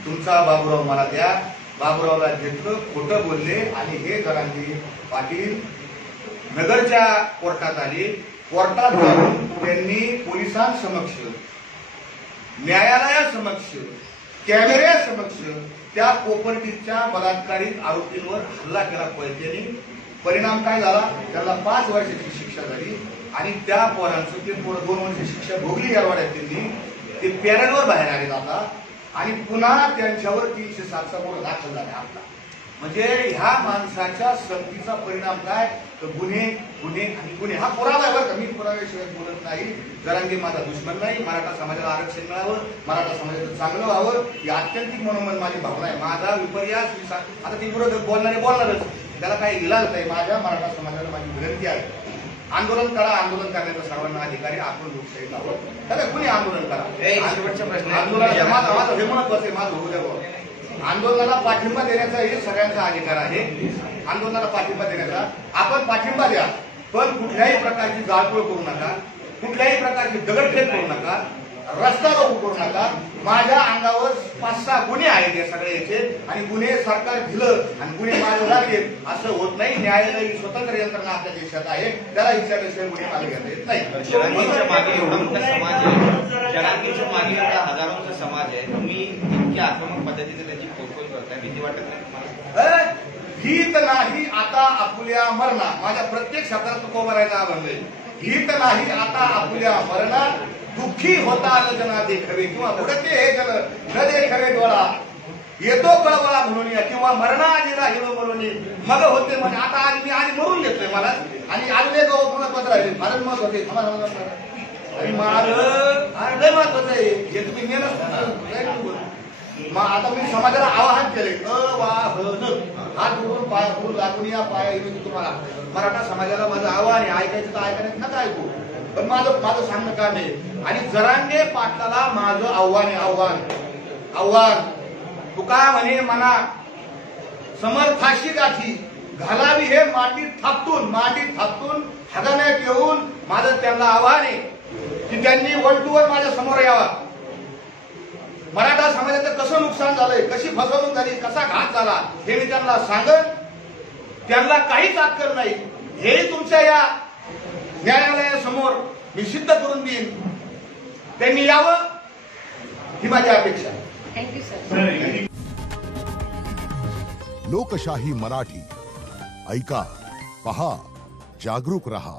तुमचा बाबूराव मला द्या. बाबूरावला घेतलं, खोटं बोलले आणि हे जरांगे पाटील नगरच्या कोर्टात आले. कोर्टात जाऊन त्यांनी पोलिसांसमक्ष, न्यायालयासमक्ष, कॅमेऱ्यासमक्ष त्या कोपर्डीच्या बलात्कारित आरोपींवर हल्ला केला पळतेने. परिणाम काय झाला? त्याला 5 वर्षाची शिक्षा झाली आणि त्या पोरांचं ते 2 वर्ष शिक्षा भोगली येरवाड्यात त्यांनी. ते पॅरलवर बाहेर आले जाता आणि पुन्हा त्यांच्यावर 307चा गुन्हा दाखल झाला आपला. म्हणजे ह्या माणसाच्या सक्तीचा परिणाम काय? तर गुन्हे गुन्हे आणि गुन्हे. हा पुरावा आहे बरं का, मी पुराव्याशिवाय बोलत नाही. जरांगे माझा दुश्मन नाही. मराठा समाजाला आरक्षण मिळावं, मराठा समाजाचं चांगलं व्हावं ही आत्यंतिक मनोमन माझी भावना आहे. माझा विपर्यास आता ती विरोधक बोलणारच, त्याला काही इलाज नाही. माझ्या मराठा समाजाला माझी विनंती आहे, आंदोलन करा. आंदोलन करण्याचा सर्वांना अधिकारी आपण लोकशाहीत आहोत. त्याला कुणी आंदोलन करा. आंदोलन माझं हे महत्वाचं आहे, माझं होऊ द्या. आंदोलनाला पाठिंबा देण्याचा हे सगळ्यांचा अधिकार आहे. आंदोलनाला पाठिंबा देण्याचा आपण पाठिंबा द्या, पण कुठल्याही प्रकारची जाळपोळ करू नका, कुठल्याही प्रकारची दगडफेक करू नका, रस्ता रोको करू नका. माझ्या अंगावर 5-6 गुन्हे आहेत या सगळ्याचे आणि गुन्हे सरकार दिलं आणि गुन्हे मागे लागेल असं होत नाही. न्यायालय ही स्वतंत्र यंत्रणा आपल्या देशात आहे, त्याला इच्छापेक्षा गुन्हे मागे घेता येत नाही. जरांगेंच्या मागे एवढा मोठा समाज आहे, जरांगेंच्या मागे एवढा हजारोंचा समाज आहे, तुम्ही इतक्या आक्रमक पद्धतीने त्याची पोटपोल करताय, भीती वाटत नाही तुम्हाला? भीत नाही आता आपुल्या मरणा. माझ्या प्रत्येक शब्दात तुकोबा राहायला बनले. भीत नाही आता आपुल्या मरणा, दुःखी होता जना देखावे किंवा उडते हे जल न देखावे डोळा, येतो कळवळा म्हणून किंवा मरणा आधी राहिलो म्हणून मग होते म्हणजे आता आज मी आधी मरून घेतोय मला आणि आजले गाव महत्वाचं राहिले. फारच महत्वाचे आणि माझं लय महत्वाचं आहे हे तुम्ही नेलं. मग आता मी समाजाला आवाहन केले, अवाहन हात जोडून पाय फुल लागून या पाय तुम्हाला मराठा समाजाला माझं आव्हान आहे. ऐकायचं तर ऐकायचं नका ऐकू, पण माझं सांगणं काम आहे. आणि जरांगे पाटलाला माझं आव्हान आहे, आव्हान तुका म्हणे मना समर फाशी गाठी घालावी हे मातीत थापटून हगाण्यात येऊन माझं त्यांना आव्हान आहे की त्यांनी 1 to 1 माझ्या समोर यावा. मराठा समाजाचं कसं नुकसान झालंय, कशी फसवणूक झाली, कसा घात झाला हे मी त्यांना सांगत. त्यांना काहीच अक्कल नाही हे तुमच्या या न्यायालयासमोर मी सिद्ध करून देईन. त्यांनी यावं ही माझी अपेक्षा. Thank you sir. लोकशाही मराठी ऐका, पहा, जागरूक रहा.